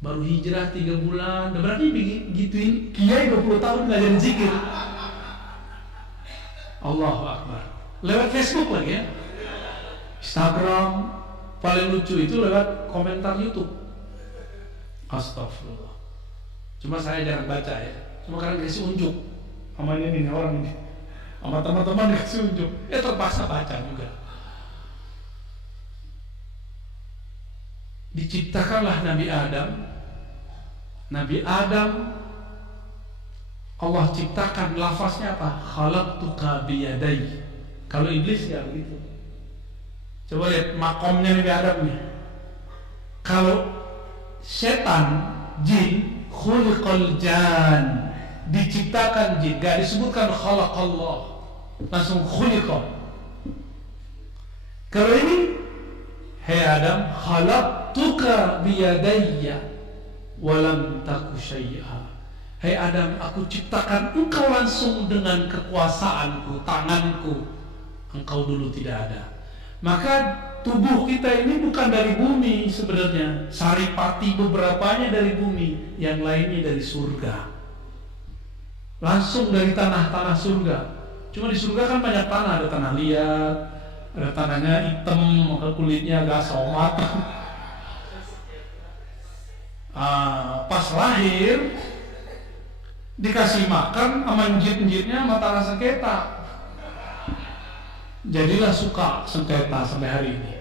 Baru hijrah 3 bulan, berarti gituin kiai 20 tahun ngajarin zikir. Allahu Akbar. Lewat Facebook lagi ya, Instagram. Paling lucu itu lewat komentar YouTube. Astagfirullah. Cuma saya jarang baca ya. Cuma karena dikasih unjuk sama ini orang ini, sama teman-teman dikasih unjuk, terpaksa baca juga. Diciptakanlah Nabi Adam. Nabi Adam Allah ciptakan, lafaznya apa? Khalaqtuka biyadai. Kalau iblis ya begitu. Coba lihat makomnya Nabi Adam nih. Kalau setan, jin, khuliqal jan, diciptakan jin, gak disebutkan khalaqallah, langsung khuliqa. Kalau ini, hai Adam, khalaqtuka biyadayya walam taku syai'a. Hai Adam, aku ciptakan engkau langsung dengan kekuasaanku, tanganku. Engkau dulu tidak ada. Maka tubuh kita ini bukan dari bumi sebenarnya. Saripati beberapanya dari bumi, yang lainnya dari surga. Langsung dari tanah-tanah surga. Cuma di surga kan banyak tanah, ada tanah liat, ada tanahnya hitam, kulitnya agak somat. Pas lahir dikasih makan sama njit-njitnya sama tanah sengketa. Jadilah suka sengketa sampai hari ini.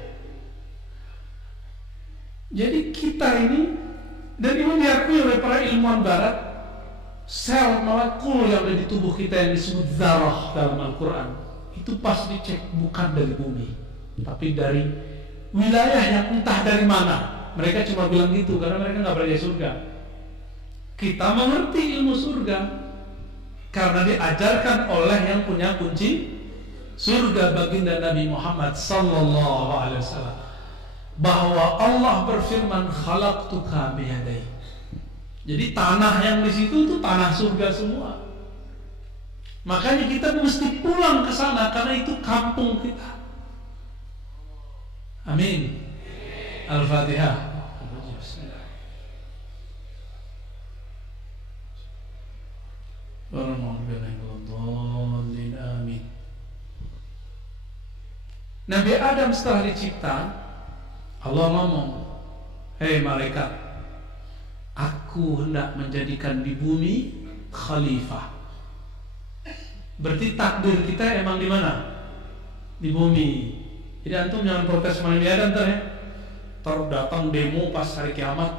Jadi kita ini, dan ini diakui oleh para ilmuwan barat, sel molekul yang ada di tubuh kita yang disebut zarah dalam Al-Quran, itu pas dicek bukan dari bumi, tapi dari wilayah yang entah dari mana. Mereka cuma bilang gitu karena mereka nggak berada di surga. Kita mengerti ilmu surga karena diajarkan oleh yang punya kunci surga, baginda Nabi Muhammad sallallahu alaihi wasallam, bahwa Allah berfirman khalaqtuka biyadai. Jadi tanah yang di situ itu tanah surga semua. Makanya kita mesti pulang ke sana karena itu kampung kita. Amin. Al-Fatihah. Amin. Nabi Adam setelah dicipta, Allah ngomong, hei malaikat, aku hendak menjadikan di bumi khalifah. Berarti takdir kita emang di mana? Di bumi. Jadi antum jangan protes sama Nabi Adam ntar ya. Ntar datang demo pas hari kiamat,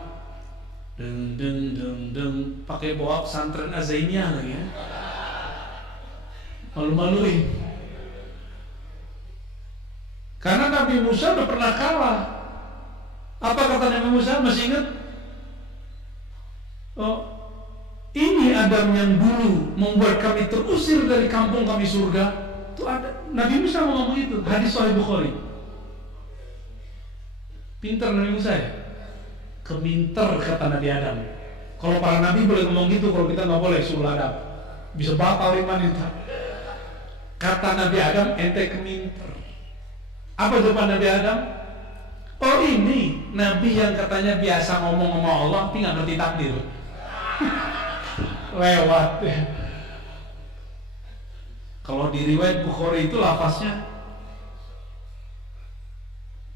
deng pakai bawa pesantren Azainiyah lagi ya. Malu-maluin. Karena Nabi Musa udah pernah kalah. Apa kata Nabi Musa? Masih ingat? Oh, ini Adam yang dulu membuat kami terusir dari kampung kami surga. Itu ada Nabi Musa mau ngomong itu. Hadis Sahih Bukhari. Pintar Nabi Musa ya? Keminter kata Nabi Adam. Kalau para nabi boleh ngomong gitu, kalau kita nggak boleh sul adab. Bisa batal iman itu. Kata Nabi Adam, ente keminter. Apa jawaban Nabi Adam? Oh ini Nabi yang katanya biasa ngomong sama Allah tapi nggak ngerti takdir. Lewat ya. Kalau di riwayat Bukhari itu lafaznya,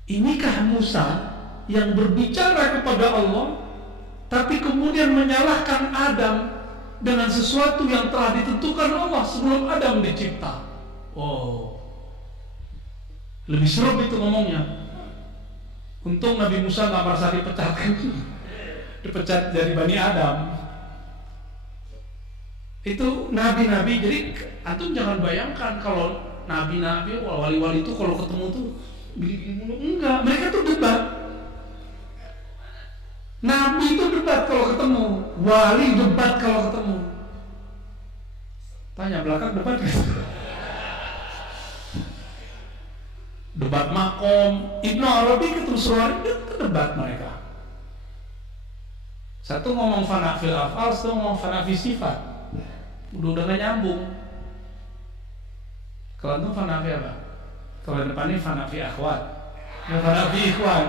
inikah Musa yang berbicara kepada Allah tapi kemudian menyalahkan Adam dengan sesuatu yang telah ditentukan Allah sebelum Adam dicipta. Oh, lebih seru itu ngomongnya. Untung Nabi Musa gak merasa dipecat dari Bani Adam. Itu nabi-nabi. Jadi antum jangan bayangkan kalau nabi-nabi, wali-wali itu kalau ketemu tuh gini-gini mulu. Enggak, mereka tuh debat. Nabi itu debat kalau ketemu, wali debat kalau ketemu. Tanya belakang debat kan? Debat makom. Ibnu Arabi ketemu Surari debat mereka. Satu ngomong fana fil afal, satu ngomong fana fi sifat. Udah gak nyambung. Kalau itu fana fi apa? Kalau depannya fana fi akhwat, fana fi ikhwan.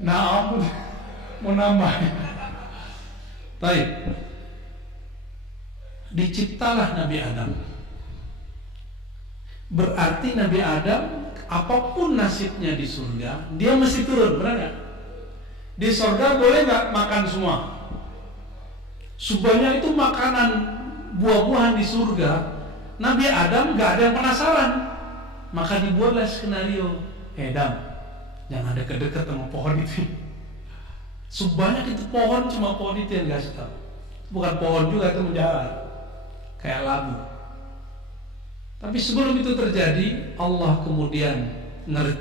Nah, mau nambah. Baik. Diciptalah Nabi Adam. Berarti Nabi Adam apapun nasibnya di surga, dia mesti turun, benar nggak? Di surga boleh nggak makan semua? Sebanyak itu makanan buah-buahan di surga, Nabi Adam nggak ada yang penasaran, maka dibuatlah skenario. Adam, jangan dekat-dekat sama pohon itu. Sebanyak itu pohon, cuma pohon itu yang kasih tahu. Bukan pohon juga, itu menjalar kayak labu. Tapi sebelum itu terjadi, Allah kemudian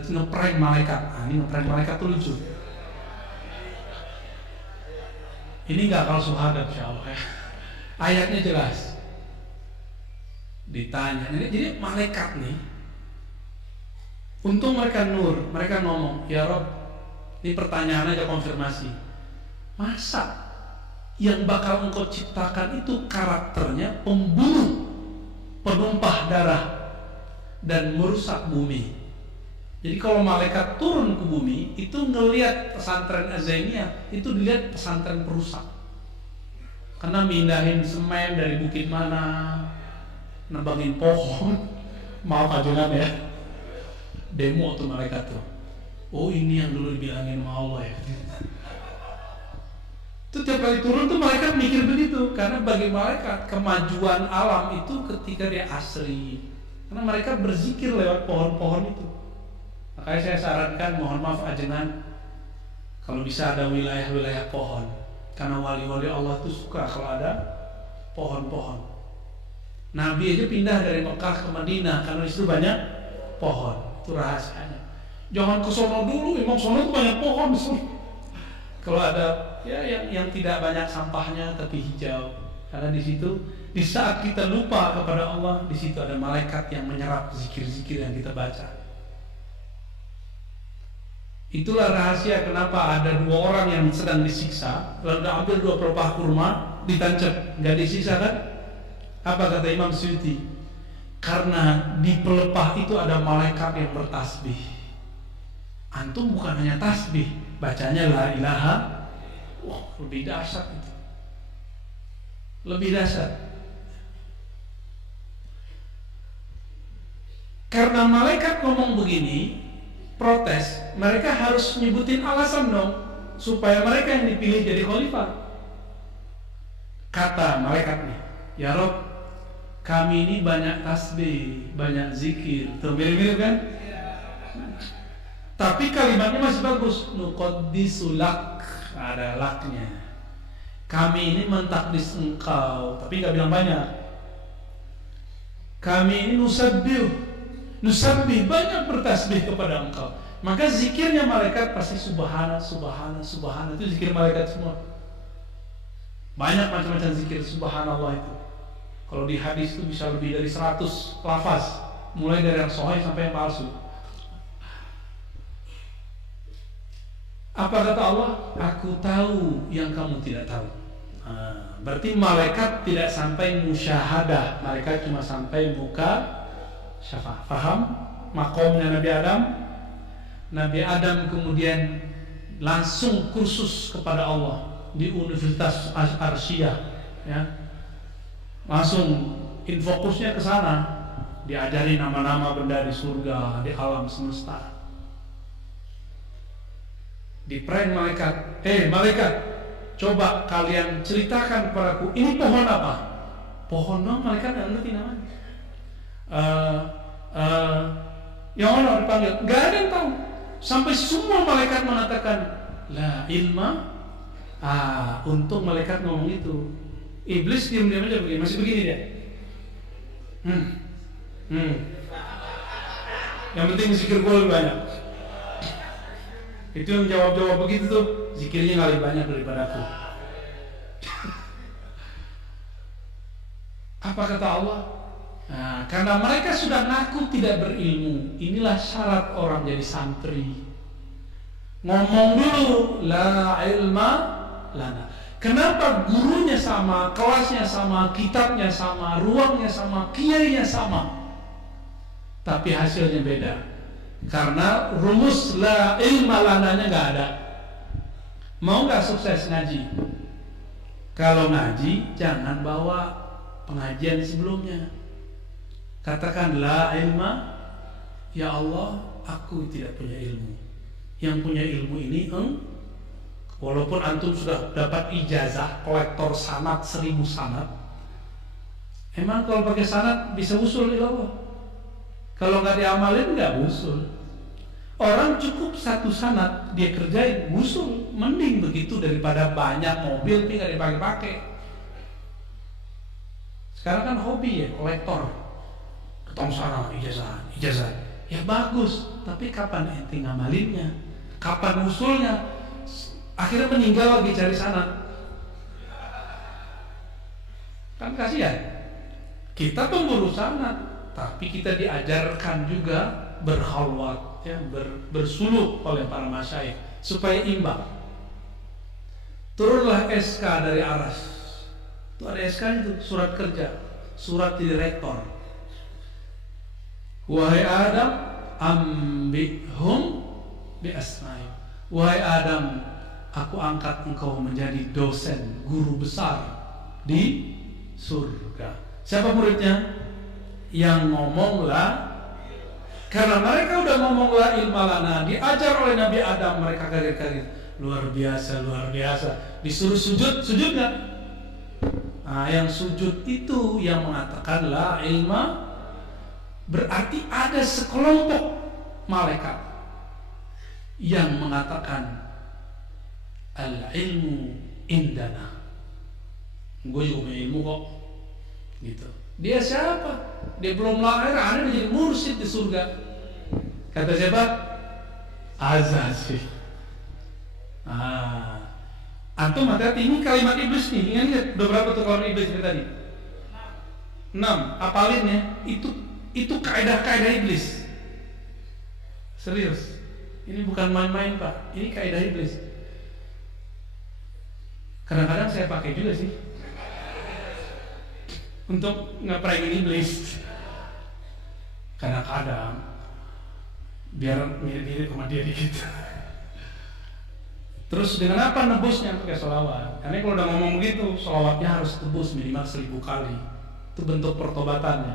ngeprank malaikat. Ini ngeprank malaikat tuh lucu. Ini gak kalau suhadat insyaallah ya. Ayatnya jelas. Ditanya. Jadi malaikat nih, untung mereka nur, mereka ngomong, ya Rob, ini pertanyaan aja konfirmasi. Masa yang bakal engkau ciptakan itu karakternya pembunuh, penumpah darah, dan merusak bumi. Jadi kalau malaikat turun ke bumi, itu ngelihat pesantren Azainiyah, itu dilihat pesantren perusak. Karena mindahin semen dari bukit mana, nebangin pohon. Maaf ajunan ya, demo tuh malaikat tuh. Oh ini yang dulu dibilangin sama Allah ya. Itu tiap kali turun tuh malaikat mikir begitu. Karena bagi malaikat kemajuan alam itu ketika dia asri. Karena mereka berzikir lewat pohon-pohon itu. Makanya saya sarankan, mohon maaf ajengan, kalau bisa ada wilayah-wilayah pohon. Karena wali-wali Allah itu suka kalau ada pohon-pohon. Nabi aja pindah dari Mekah ke Madinah karena di situ banyak pohon. Itu rahasianya. Jangan ke sono dulu, emang sono itu banyak pohon. Kalau ada ya yang tidak banyak sampahnya tapi hijau, karena di situ di saat kita lupa kepada Allah, di situ ada malaikat yang menyerap zikir-zikir yang kita baca. Itulah rahasia kenapa ada dua orang yang sedang disiksa, lalu ambil dua pelepah kurma, ditancap, nggak disiksa kan? Apa kata Imam Suyuti? Karena di pelepah itu ada malaikat yang bertasbih. Antum bukan hanya tasbih, bacanya la ilaha. Wah, lebih dahsyat itu. Lebih dahsyat. Karena malaikat ngomong begini, protes, mereka harus nyebutin alasan dong, supaya mereka yang dipilih jadi khalifah. Kata malaikatnya, ya Rob, kami ini banyak tasbih, banyak zikir. Tuh mirip-mirip kan? Tapi kalimatnya masih bagus. Nuqaddisulak, ada laknya. Kami ini mentakdis engkau, tapi gak bilang banyak. Kami ini nusabbih, banyak bertasbih kepada engkau. Maka zikirnya malaikat pasti subhana, subhana, subhana. Itu zikir malaikat semua. Banyak macam-macam zikir subhanallah itu. Kalau di hadis itu bisa lebih dari 100 lafaz, mulai dari yang sahih sampai yang palsu. Apa kata Allah? Aku tahu yang kamu tidak tahu. Berarti malaikat tidak sampai musyahadah, malaikat cuma sampai muka syafaat. Paham? Makomnya Nabi Adam. Nabi Adam kemudian langsung kursus kepada Allah di Universitas Arsyiyah, ya. Langsung infokusnya ke sana, diajari nama-nama benda di surga, di alam semesta. Di prank malaikat, malaikat, coba kalian ceritakan kepadaku, ini pohon apa? Pohon dong, malaikat nggak ngerti namanya. Yang orang dipanggil, nggak ada yang tahu. Sampai semua malaikat mengatakan, la ilma. Untung malaikat ngomong itu. Iblis diam-diam aja begini, masih begini dia. Yang penting zikir gue lebih banyak. Itu yang jawab-jawab begitu tuh, zikirnya nggak lebih banyak daripada aku. Apa kata Allah? Karena mereka sudah ngaku tidak berilmu. Inilah syarat orang jadi santri. Ngomong dulu, la ilma lana. Kenapa gurunya sama, kelasnya sama, kitabnya sama, ruangnya sama, kiainya sama, tapi hasilnya beda? Karena rumus la ilma lananya nggak ada. Mau nggak sukses ngaji? Kalau ngaji jangan bawa pengajian sebelumnya. Katakan la ilma, ya Allah, aku tidak punya ilmu. Yang punya ilmu ini walaupun antum sudah dapat ijazah kolektor sanad 1000 sanad, emang kalau pakai sanad bisa usul ilallah? Kalau nggak diamalin nggak usul. Orang cukup 1 sanad dia kerjain usul, mending begitu daripada banyak mobil tapi nggak dipakai-pakai. Sekarang kan hobi ya, kolektor, ketong sana ijazah, ya bagus, tapi kapan ente ngamalinnya? Kapan usulnya? Akhirnya meninggal lagi cari sanad. Kan kasihan. Kita pemburu sanad, tapi kita diajarkan juga berkhalwat, ya, bersuluk oleh para masyayikh supaya imbang. Turunlah SK dari Aras. Itu ada SK itu, surat kerja, surat direktor. Wahai Adam, ambihum bi asma'ihim. Wahai Adam, aku angkat engkau menjadi dosen, guru besar di surga. Siapa muridnya? Yang ngomong la. Karena mereka udah ngomong la ilma lana, diajar oleh Nabi Adam, mereka kaget-kaget. Luar biasa. Disuruh sujud nggak? Yang sujud itu yang mengatakan la ilma, berarti ada sekelompok malaikat yang mengatakan al-ilmu indana. Gue juga punya ilmu kok, gitu. Dia siapa? Dia belum lahir, ada menjadi mursyid di surga. Kata siapa? Azazil. Antum hati-hati, ini kalimat iblis nih. Ingat udah berapa tuh kalimat iblis tadi? 6. Apalin ya. Itu kaidah-kaidah iblis. Serius. Ini bukan main-main Pak. Ini kaidah iblis. Kadang-kadang saya pakai juga sih untuk ngeprankin iblis. Kadang-kadang biar mirip-mirip sama dia dikit. Terus dengan apa nebusnya? Pakai sholawat. Karena kalau udah ngomong begitu, sholawatnya harus tebus minimal 1000 kali. Itu bentuk pertobatannya.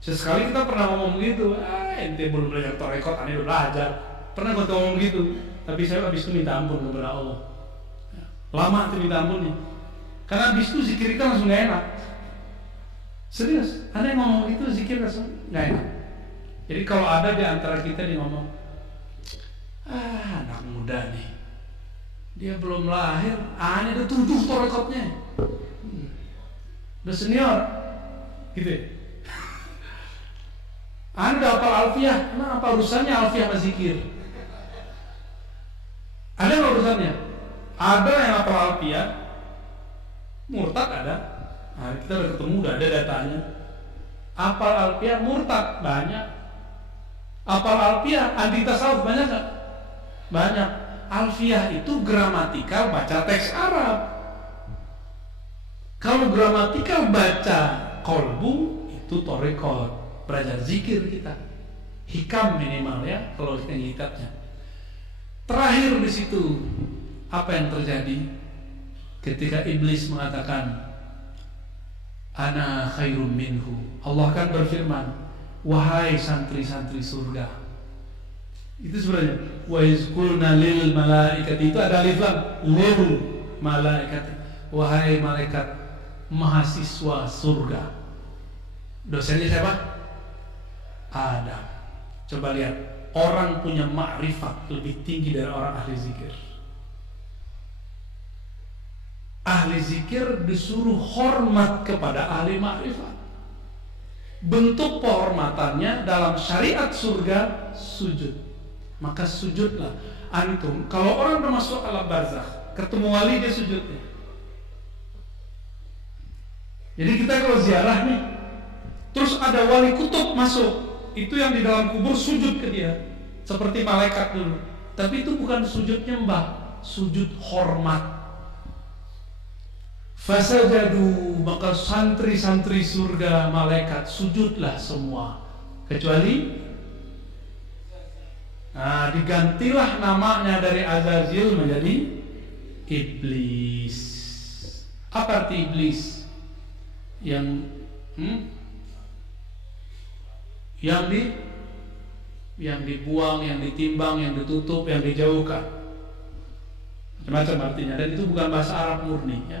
Sesekali kita pernah ngomong gitu, ente belum belajar torekot, aneh udah belajar. Pernah gue ngomong gitu, tapi saya habis itu minta ampun kepada Allah. Lama tuh minta ampunnya, karena habis itu zikir kita langsung gak enak. Serius, ada yang ngomong itu zikir langsung gak enak. Jadi kalau ada di antara kita nih ngomong, anak muda nih, dia belum lahir, aneh udah 7 torekotnya, udah senior, gitu ya. Anda hafal alfiah, nah apa urusannya alfiah sama zikir? Ada nggak urusannya? Ada yang hafal alfiah, murtad ada. Nah, kita udah ketemu, udah ada datanya. Hafal alfiah murtad banyak. Hafal alfiah anti tasawuf banyak nggak? Banyak. Alfiah itu gramatikal baca teks Arab. Kalau gramatikal baca kolbu itu torekot. Belajar zikir kita, hikam minimal ya kalau kita ngitabnya. Terakhir di situ apa yang terjadi ketika iblis mengatakan ana khairum minhu. Allah kan berfirman, wahai santri-santri surga. Itu sebenarnya wa izqulna lil malaikati, itu ada alif lam, lil malaikati, wahai malaikat mahasiswa surga. Dosennya siapa? Adam. Coba lihat, orang punya makrifat lebih tinggi dari orang ahli zikir. Ahli zikir disuruh hormat kepada ahli makrifat. Bentuk penghormatannya dalam syariat surga sujud. Maka sujudlah antum. Kalau orang udah masuk alam barzakh, ketemu wali dia sujudnya. Jadi kita kalau ziarah nih, terus ada wali kutub masuk, itu yang di dalam kubur sujud ke dia seperti malaikat dulu. Tapi itu bukan sujud nyembah, sujud hormat. Fasajadu, maka santri-santri surga malaikat sujudlah semua kecuali digantilah namanya dari Azazil menjadi iblis. Apa arti iblis? Yang dibuang, yang ditimbang, yang ditutup, yang dijauhkan, macam-macam artinya. Dan itu bukan bahasa Arab murni ya.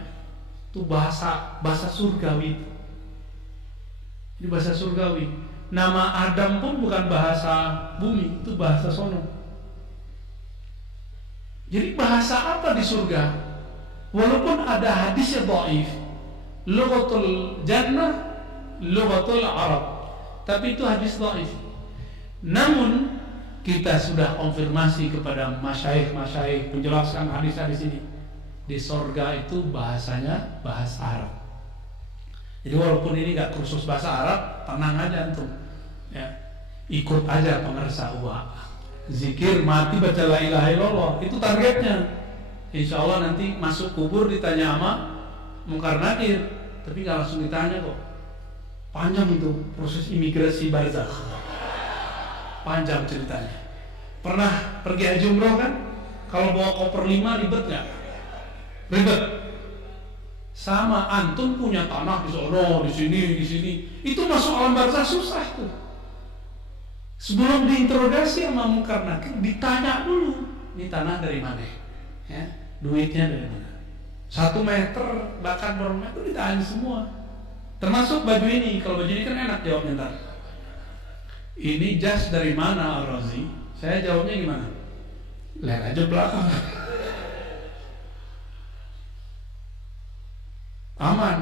Itu bahasa surgawi. Ini bahasa surgawi. Nama Adam pun bukan bahasa bumi, itu bahasa sono. Jadi bahasa apa di surga? Walaupun ada hadisnya dhaif, lughatul jannah, lughatul Arab, tapi itu hadis dhaif. Namun kita sudah konfirmasi kepada masyaikh menjelaskan hadis-hadis ini. Di surga itu bahasanya bahasa Arab. Jadi walaupun ini gak kursus bahasa Arab, tenang aja antum ya, ikut aja pengersa uwa. Zikir mati baca la ilaha illallah, itu targetnya. Insya Allah nanti masuk kubur ditanya sama Munkar Nakir, tapi gak langsung ditanya kok. Panjang itu proses imigrasi barzakh, panjang ceritanya. Pernah pergi haji umroh kan? Kalau bawa koper 5 ribet gak? Ribet. Sama antum punya tanah di sono, di sini. Itu masuk alam barzakh susah tuh. Sebelum diinterogasi sama Munkar Nakir, ditanya dulu, ini tanah dari mana? Ya, duitnya dari mana? 1 meter, bahkan berapa meter ditanya semua. Termasuk baju ini. Kalau baju ini kan enak jawabnya ntar. Ini jas dari mana Al-Razi? Saya jawabnya gimana? Lihat aja belakang. Aman.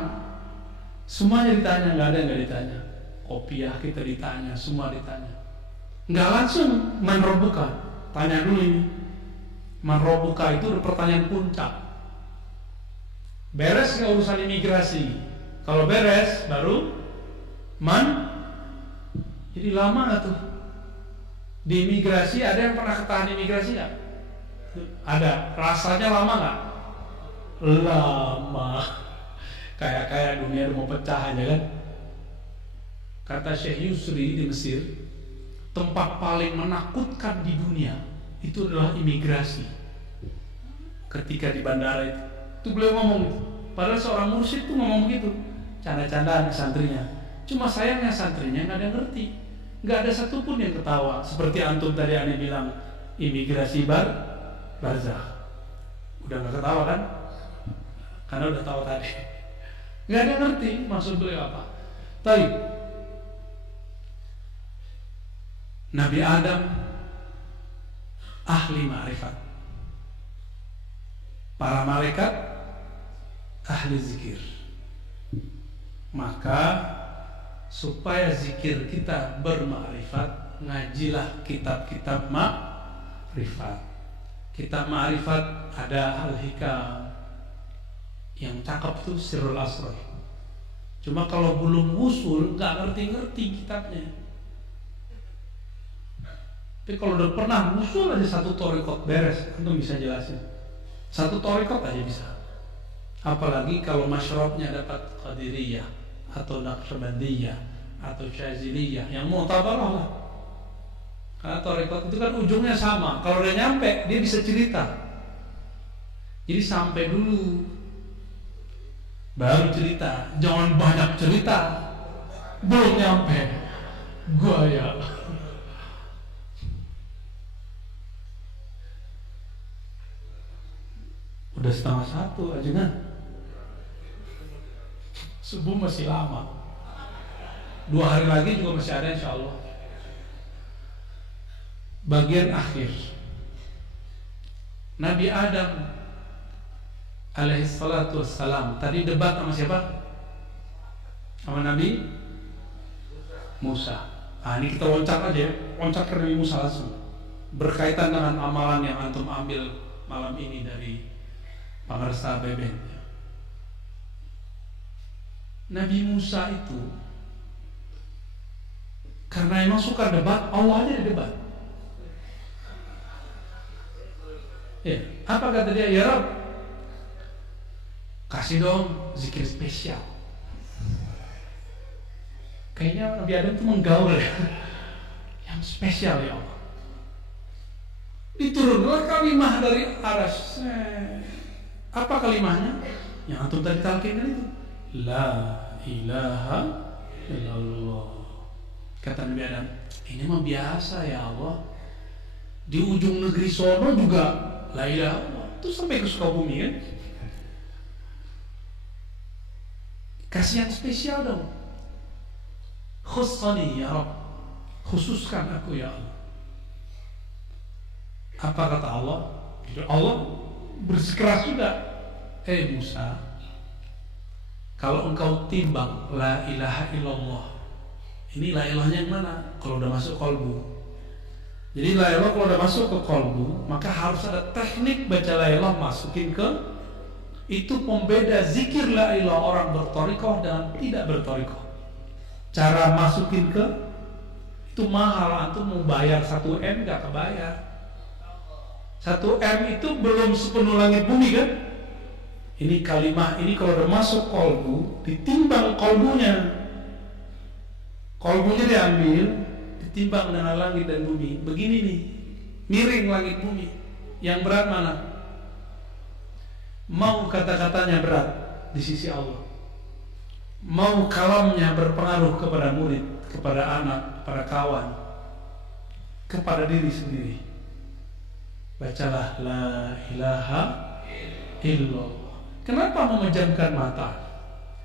Semuanya ditanya, nggak ada yang nggak ditanya. Kopiah kita ditanya, semua ditanya. Nggak langsung man rabbuka, tanya dulu ini. Man rabbuka itu udah pertanyaan puncak. Beres nggak urusan imigrasi? Kalau beres baru man. Jadi lama nggak tuh? Di imigrasi ada yang pernah ketahan imigrasi nggak? Ada. Rasanya lama nggak? Lama. Kayak dunia udah mau pecah aja kan? Kata Syekh Yusri di Mesir, tempat paling menakutkan di dunia itu adalah imigrasi. Ketika di bandara itu beliau ngomong itu. Padahal seorang mursyid tuh ngomong begitu, canda-candaan ke santrinya. Cuma sayangnya santrinya nggak ada yang ngerti, nggak ada satupun yang ketawa. Seperti antum tadi aneh bilang imigrasi barzakh, udah nggak ketawa kan? Karena udah tahu tadi. Nggak ada yang ngerti maksud beliau apa. Tapi Nabi Adam ahli ma'rifat, para malaikat ahli zikir. Maka supaya zikir kita bermakrifat, ngajilah kitab-kitab makrifat. Kitab makrifat ada Al-Hikam, yang cakep tuh Sirrul Asrar. Cuma kalau belum usul nggak ngerti-ngerti kitabnya. Tapi kalau udah pernah usul aja satu thariqat beres, antum bisa jelasin. Satu thariqat aja bisa. Apalagi kalau masyrabnya dapat Qadiriyah atau Naqsyabandiyah atau Syaziliyah yang mu'tabarah lah. Karena thariqat itu kan ujungnya sama. Kalau udah nyampe dia bisa cerita. Jadi sampai dulu baru cerita, jangan banyak cerita. Belum nyampe gua ya. Udah 1:30 aja kan? Subuh masih lama. 2 hari lagi juga masih ada insya Allah. Bagian akhir, Nabi Adam alaihissalatu wassalam tadi debat sama siapa? Sama Nabi Musa. Nah ini kita loncat aja, loncat ke Nabi Musa langsung. Berkaitan dengan amalan yang antum ambil malam ini dari Pangersa Beben. Nabi Musa itu karena emang suka debat, Allah aja debat. Ya, apa kata dia? Ya Rabb, kasih dong zikir spesial. Kayaknya Nabi Adam itu menggaul ya. Yang spesial ya Allah. Diturunlah kalimah dari aras. Apa kalimahnya? Yang antum tadi talqinkan itu. La ilaha illallah. Kata Nabi Adam, ini mah biasa ya Allah. Di ujung negeri sono juga la ilaha illallah. Terus sampai ke Sukabumi kan? Kasih yang spesial dong. Khussani ya Rabb, khususkan aku ya Allah. Apa kata Allah? Allah bersikeras juga. Musa, kalau engkau timbang la ilaha illallah, ini la ilahnya yang mana? Kalau udah masuk kolbu. Jadi la ilah kalau udah masuk ke kolbu, maka harus ada teknik baca la ilah masukin ke. Itu pembeda zikir la ilah orang berthariqah dan tidak berthariqah. Cara masukin ke itu mahal, antum mau bayar 1 M gak kebayar. 1 M itu belum sepenuh langit bumi kan? Ini kalimah ini kalau udah masuk kolbu, ditimbang kolbunya. Kolbunya diambil, ditimbang dengan langit dan bumi. Begini nih, miring langit bumi. Yang berat mana? Mau kata-katanya berat di sisi Allah, mau kalamnya berpengaruh kepada murid, kepada anak, kepada kawan, kepada diri sendiri. Bacalah la ilaha illallah. Kenapa memejamkan mata?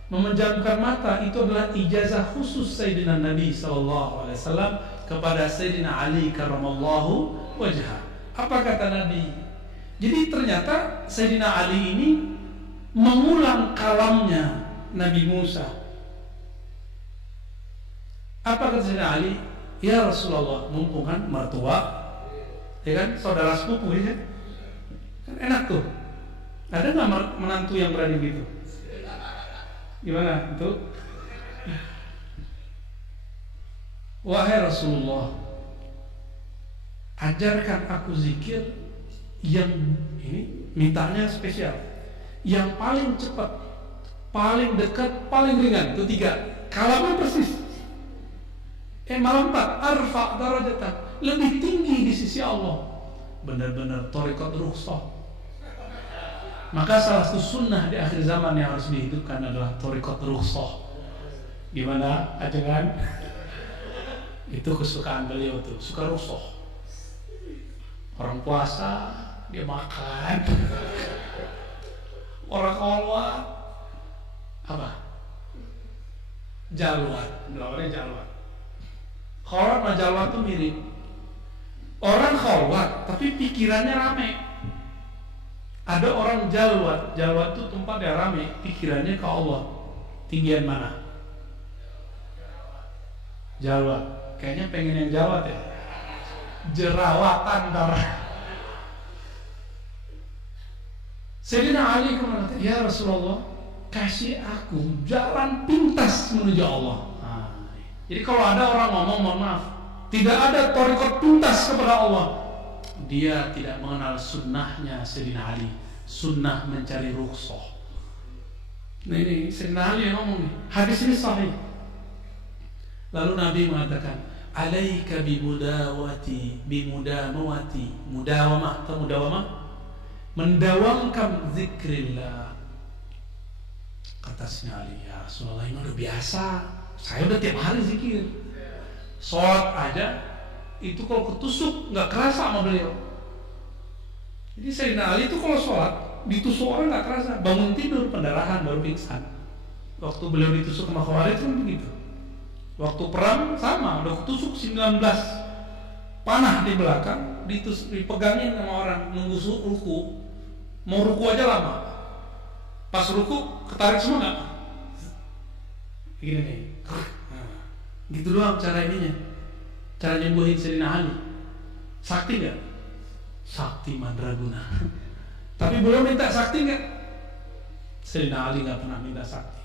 Memejamkan mata itu adalah ijazah khusus Sayyidina Nabi SAW kepada Sayyidina Ali karramallahu wajhah. Apa kata Nabi? Jadi ternyata Sayyidina Ali ini mengulang kalamnya Nabi Musa. Apa kata Sayyidina Ali? Ya Rasulullah, mumpung kan mertua, ya kan saudara sepupu ya, kan enak tuh. Ada nggak menantu yang berani gitu? Gimana itu? Wahai Rasulullah, ajarkan aku zikir yang ini mintanya spesial, yang paling cepat, paling dekat, paling ringan. Itu 3 kalamnya persis. Malam 4 arfa darajatan, lebih tinggi di sisi Allah. Benar-benar thariqat rukhsah. Maka salah satu sunnah di akhir zaman yang harus dihidupkan adalah thariqat rukhsah. Gimana ajengan? Itu kesukaan beliau tuh, suka rusuh. Orang puasa dia makan. Orang kolwat apa? Jalwat, namanya jalwat. Kolwat sama jalwat tuh mirip. Orang kolwat tapi pikirannya rame. Ada orang jalwat, jalwat tuh tempatnya rame, pikirannya ke Allah. Tinggian mana? Jalwat. Kayaknya pengen yang jalwat ya. Jerawatan ntar. Sayyidina Ali kemana? Ya Rasulullah, kasih aku jalan pintas menuju Allah. Jadi kalau ada orang ngomong, mohon maaf, tidak ada thariqat pintas kepada Allah, dia tidak mengenal sunnahnya Sayyidina Ali, sunnah mencari rukhsah. Nah ini Sayyidina Ali yang ngomong nih. Hadis ini sahih. Lalu Nabi mengatakan, alaika mudawamah atau mudawamah, mendawamkan zikrillah. Kata Sayyidina Ali, ya Rasulullah, ini udah biasa, saya udah tiap hari zikir. Sholat aja itu kalau ketusuk nggak kerasa sama beliau. Jadi Sayyidina Ali itu kalau sholat ditusuk orang nggak kerasa, bangun tidur pendarahan baru pingsan. Waktu beliau ditusuk sama Khawarij kan begitu. Waktu perang sama, udah ketusuk 19 panah di belakang, dipegangin sama orang, nunggu ruku, mau ruku aja lama. Pas ruku ketarik semua nggak? Gini nih, gitu doang cara ininya, cara nyembuhin Sayyidina Ali. Sakti nggak? Sakti mandraguna. Tapi belum minta sakti nggak? Sayyidina Ali nggak pernah minta sakti.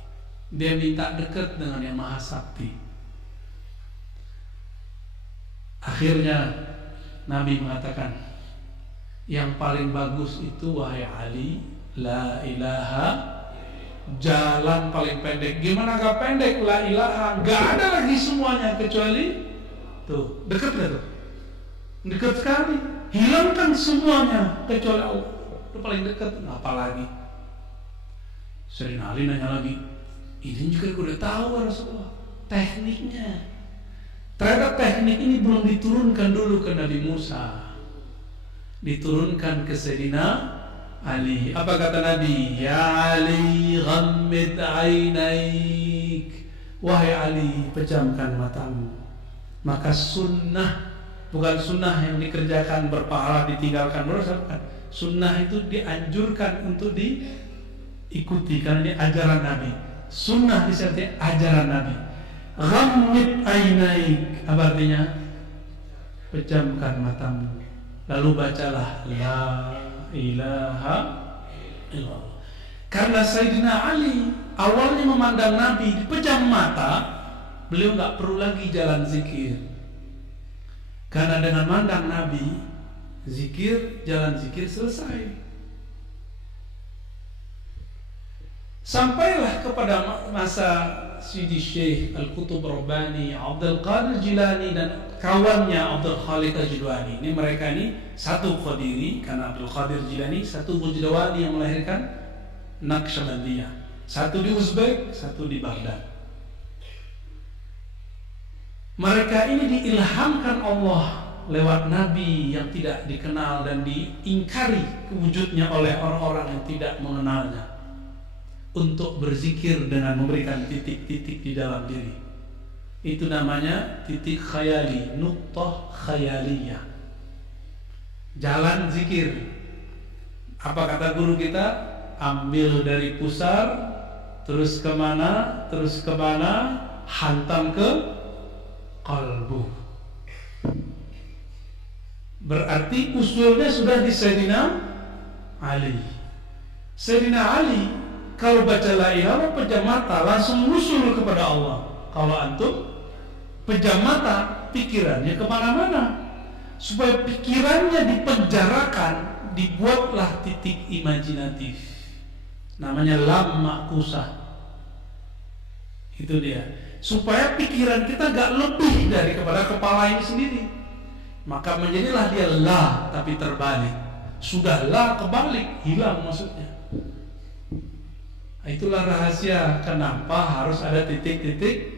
Dia minta dekat dengan yang maha sakti. Akhirnya Nabi mengatakan, yang paling bagus itu wahai Ali, la ilaha, jalan paling pendek. Gimana gak pendek? La ilaha, gak ada lagi semuanya kecuali tuh, dekat gak tuh? Dekat sekali. Hilangkan semuanya kecuali Allah. Itu paling dekat. Apalagi Sayyidina Ali nanya lagi, ini juga gue udah tahu Rasulullah tekniknya. Terhadap teknik ini belum diturunkan dulu ke Nabi Musa, diturunkan ke Sayyidina Ali. Apa kata Nabi? Ya Ali, ghammid ainaik. Wahai Ali, pejamkan matamu. Maka sunnah, bukan sunnah yang dikerjakan berpahala ditinggalkan berdosa. Sunnah itu dianjurkan untuk diikuti karena ini ajaran Nabi. Sunnah disertai ajaran Nabi. Ghammid ainaik, apa artinya? Pejamkan matamu. Lalu bacalah la ilaha illallah. Karena Sayyidina Ali awalnya memandang Nabi dipejam mata, beliau nggak perlu lagi jalan zikir. Karena dengan mandang Nabi, zikir, jalan zikir selesai. Sampailah kepada masa Sidi Syekh Al-Qutub Rabbani, Abdul Qadir Jilani dan kawannya Abdul Khaliq Al-Jilani. Ini mereka ini satu Qadiri karena Abdul Qadir Jilani, satu Bujdawani yang melahirkan Naqsyabandiyah. Satu di Uzbek, satu di Baghdad. Mereka ini diilhamkan Allah lewat Nabi yang tidak dikenal dan diingkari wujudnya oleh orang-orang yang tidak mengenalnya, untuk berzikir dengan memberikan titik-titik di dalam diri. Itu namanya titik khayali, nuqtah khayaliyah, jalan zikir. Apa kata guru kita? Ambil dari pusar, terus kemana, hantam ke qalbu. Berarti usulnya sudah di Sayyidina Ali. Sayyidina Ali kalau baca la ilaha, pejam mata langsung usul kepada Allah. Kalau antum pejam mata, pikirannya kemana-mana. Supaya pikirannya dipenjarakan, dibuatlah titik imajinatif, namanya lam makusah. Itu dia. Supaya pikiran kita gak lebih dari kepada kepala ini sendiri. Maka menjadilah dia la tapi terbalik. Sudah la kebalik, hilang maksudnya. Itulah rahasia kenapa harus ada titik-titik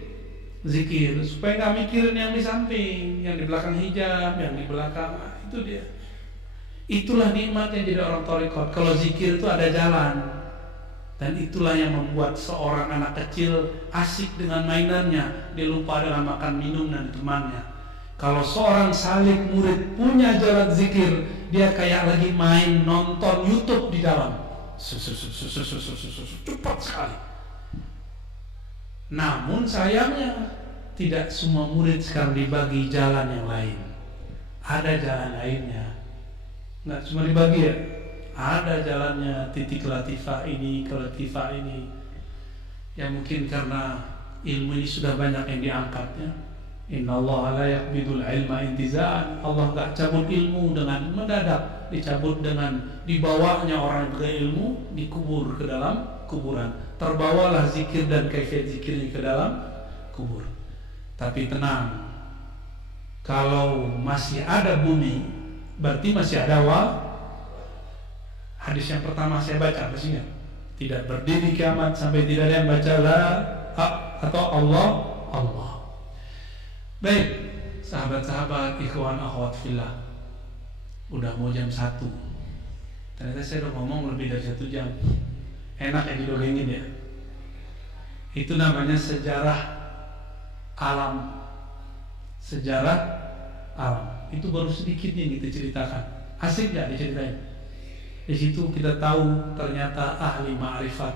zikir supaya nggak mikirin yang di samping, yang di belakang hijab, yang di belakang. Itu dia. Itulah nikmatnya jadi orang thariqat. Kalau zikir itu ada jalan. Dan itulah yang membuat seorang anak kecil asik dengan mainannya, dia lupa dengan makan minum dan temannya. Kalau seorang salik murid punya jalan zikir, dia kayak lagi main nonton YouTube di dalam. Cepat sekali. Namun sayangnya tidak semua murid sekarang dibagi jalan yang lain. Ada jalan lainnya. Nggak cuma dibagi ya. Ada jalannya, titik latifah ini ke latifah ini. Ya mungkin karena ilmu ini sudah banyak yang diangkatnya. Innallaha la yaqbidul ilma intiza'an. Allah enggak cabut ilmu dengan mendadak, dicabut dengan dibawanya orang yang berilmu, dikubur ke dalam kuburan. Terbawalah zikir dan kaifiat zikirnya ke dalam kubur. Tapi tenang, kalau masih ada bumi, berarti masih ada Hadis yang pertama saya baca, masih ingat? Tidak berdiri kiamat sampai tidak ada yang baca la atau Allah. Baik, sahabat-sahabat, ikhwan akhwat fillah. Udah mau jam 1. Ternyata saya udah ngomong lebih dari 1 jam. Enak ya didongengin ya. Itu namanya sejarah alam. Sejarah alam. Itu baru sedikit yang kita ceritakan. Asik gak diceritain? Di situ kita tahu ternyata ahli ma'rifat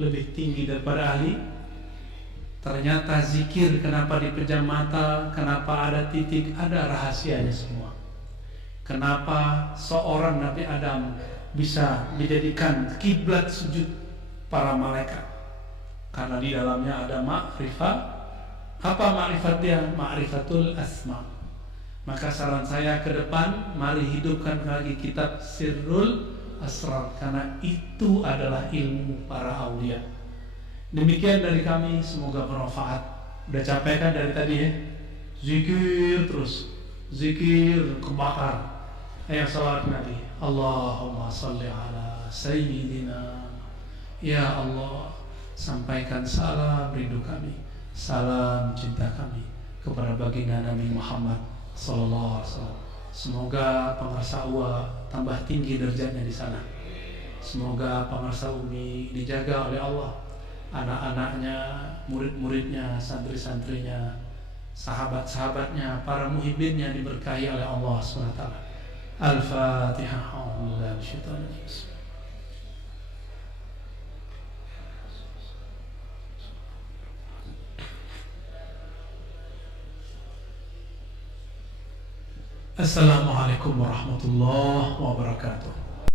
lebih tinggi daripada ahli. Ternyata zikir kenapa dipejam mata, kenapa ada titik, ada rahasianya semua. Kenapa seorang Nabi Adam bisa dijadikan kiblat sujud para malaikat? Karena di dalamnya ada ma'rifat. Apa ma'rifat dia? Ma'rifatul asma. Maka saran saya ke depan, mari hidupkan lagi kitab Sirrul Asrar, karena itu adalah ilmu para aulia. Demikian dari kami, semoga bermanfaat. Udah capek kan dari tadi ya? Zikir terus, zikir kebakar. Ayo salawat Nabi. Allahumma salli ala Sayyidina. Ya Allah, sampaikan salam rindu kami, salam cinta kami kepada baginda Nabi Muhammad sallallahu alaihi wasallam. Semoga pengarsa UA tambah tinggi derajatnya di sana. Semoga pengarsa UMI dijaga oleh Allah, anak-anaknya, murid-muridnya, santri-santrinya, sahabat-sahabatnya, para muhibbinnya diberkahi oleh Allah SWT. Al-Fatihah. Assalamualaikum warahmatullahi wabarakatuh.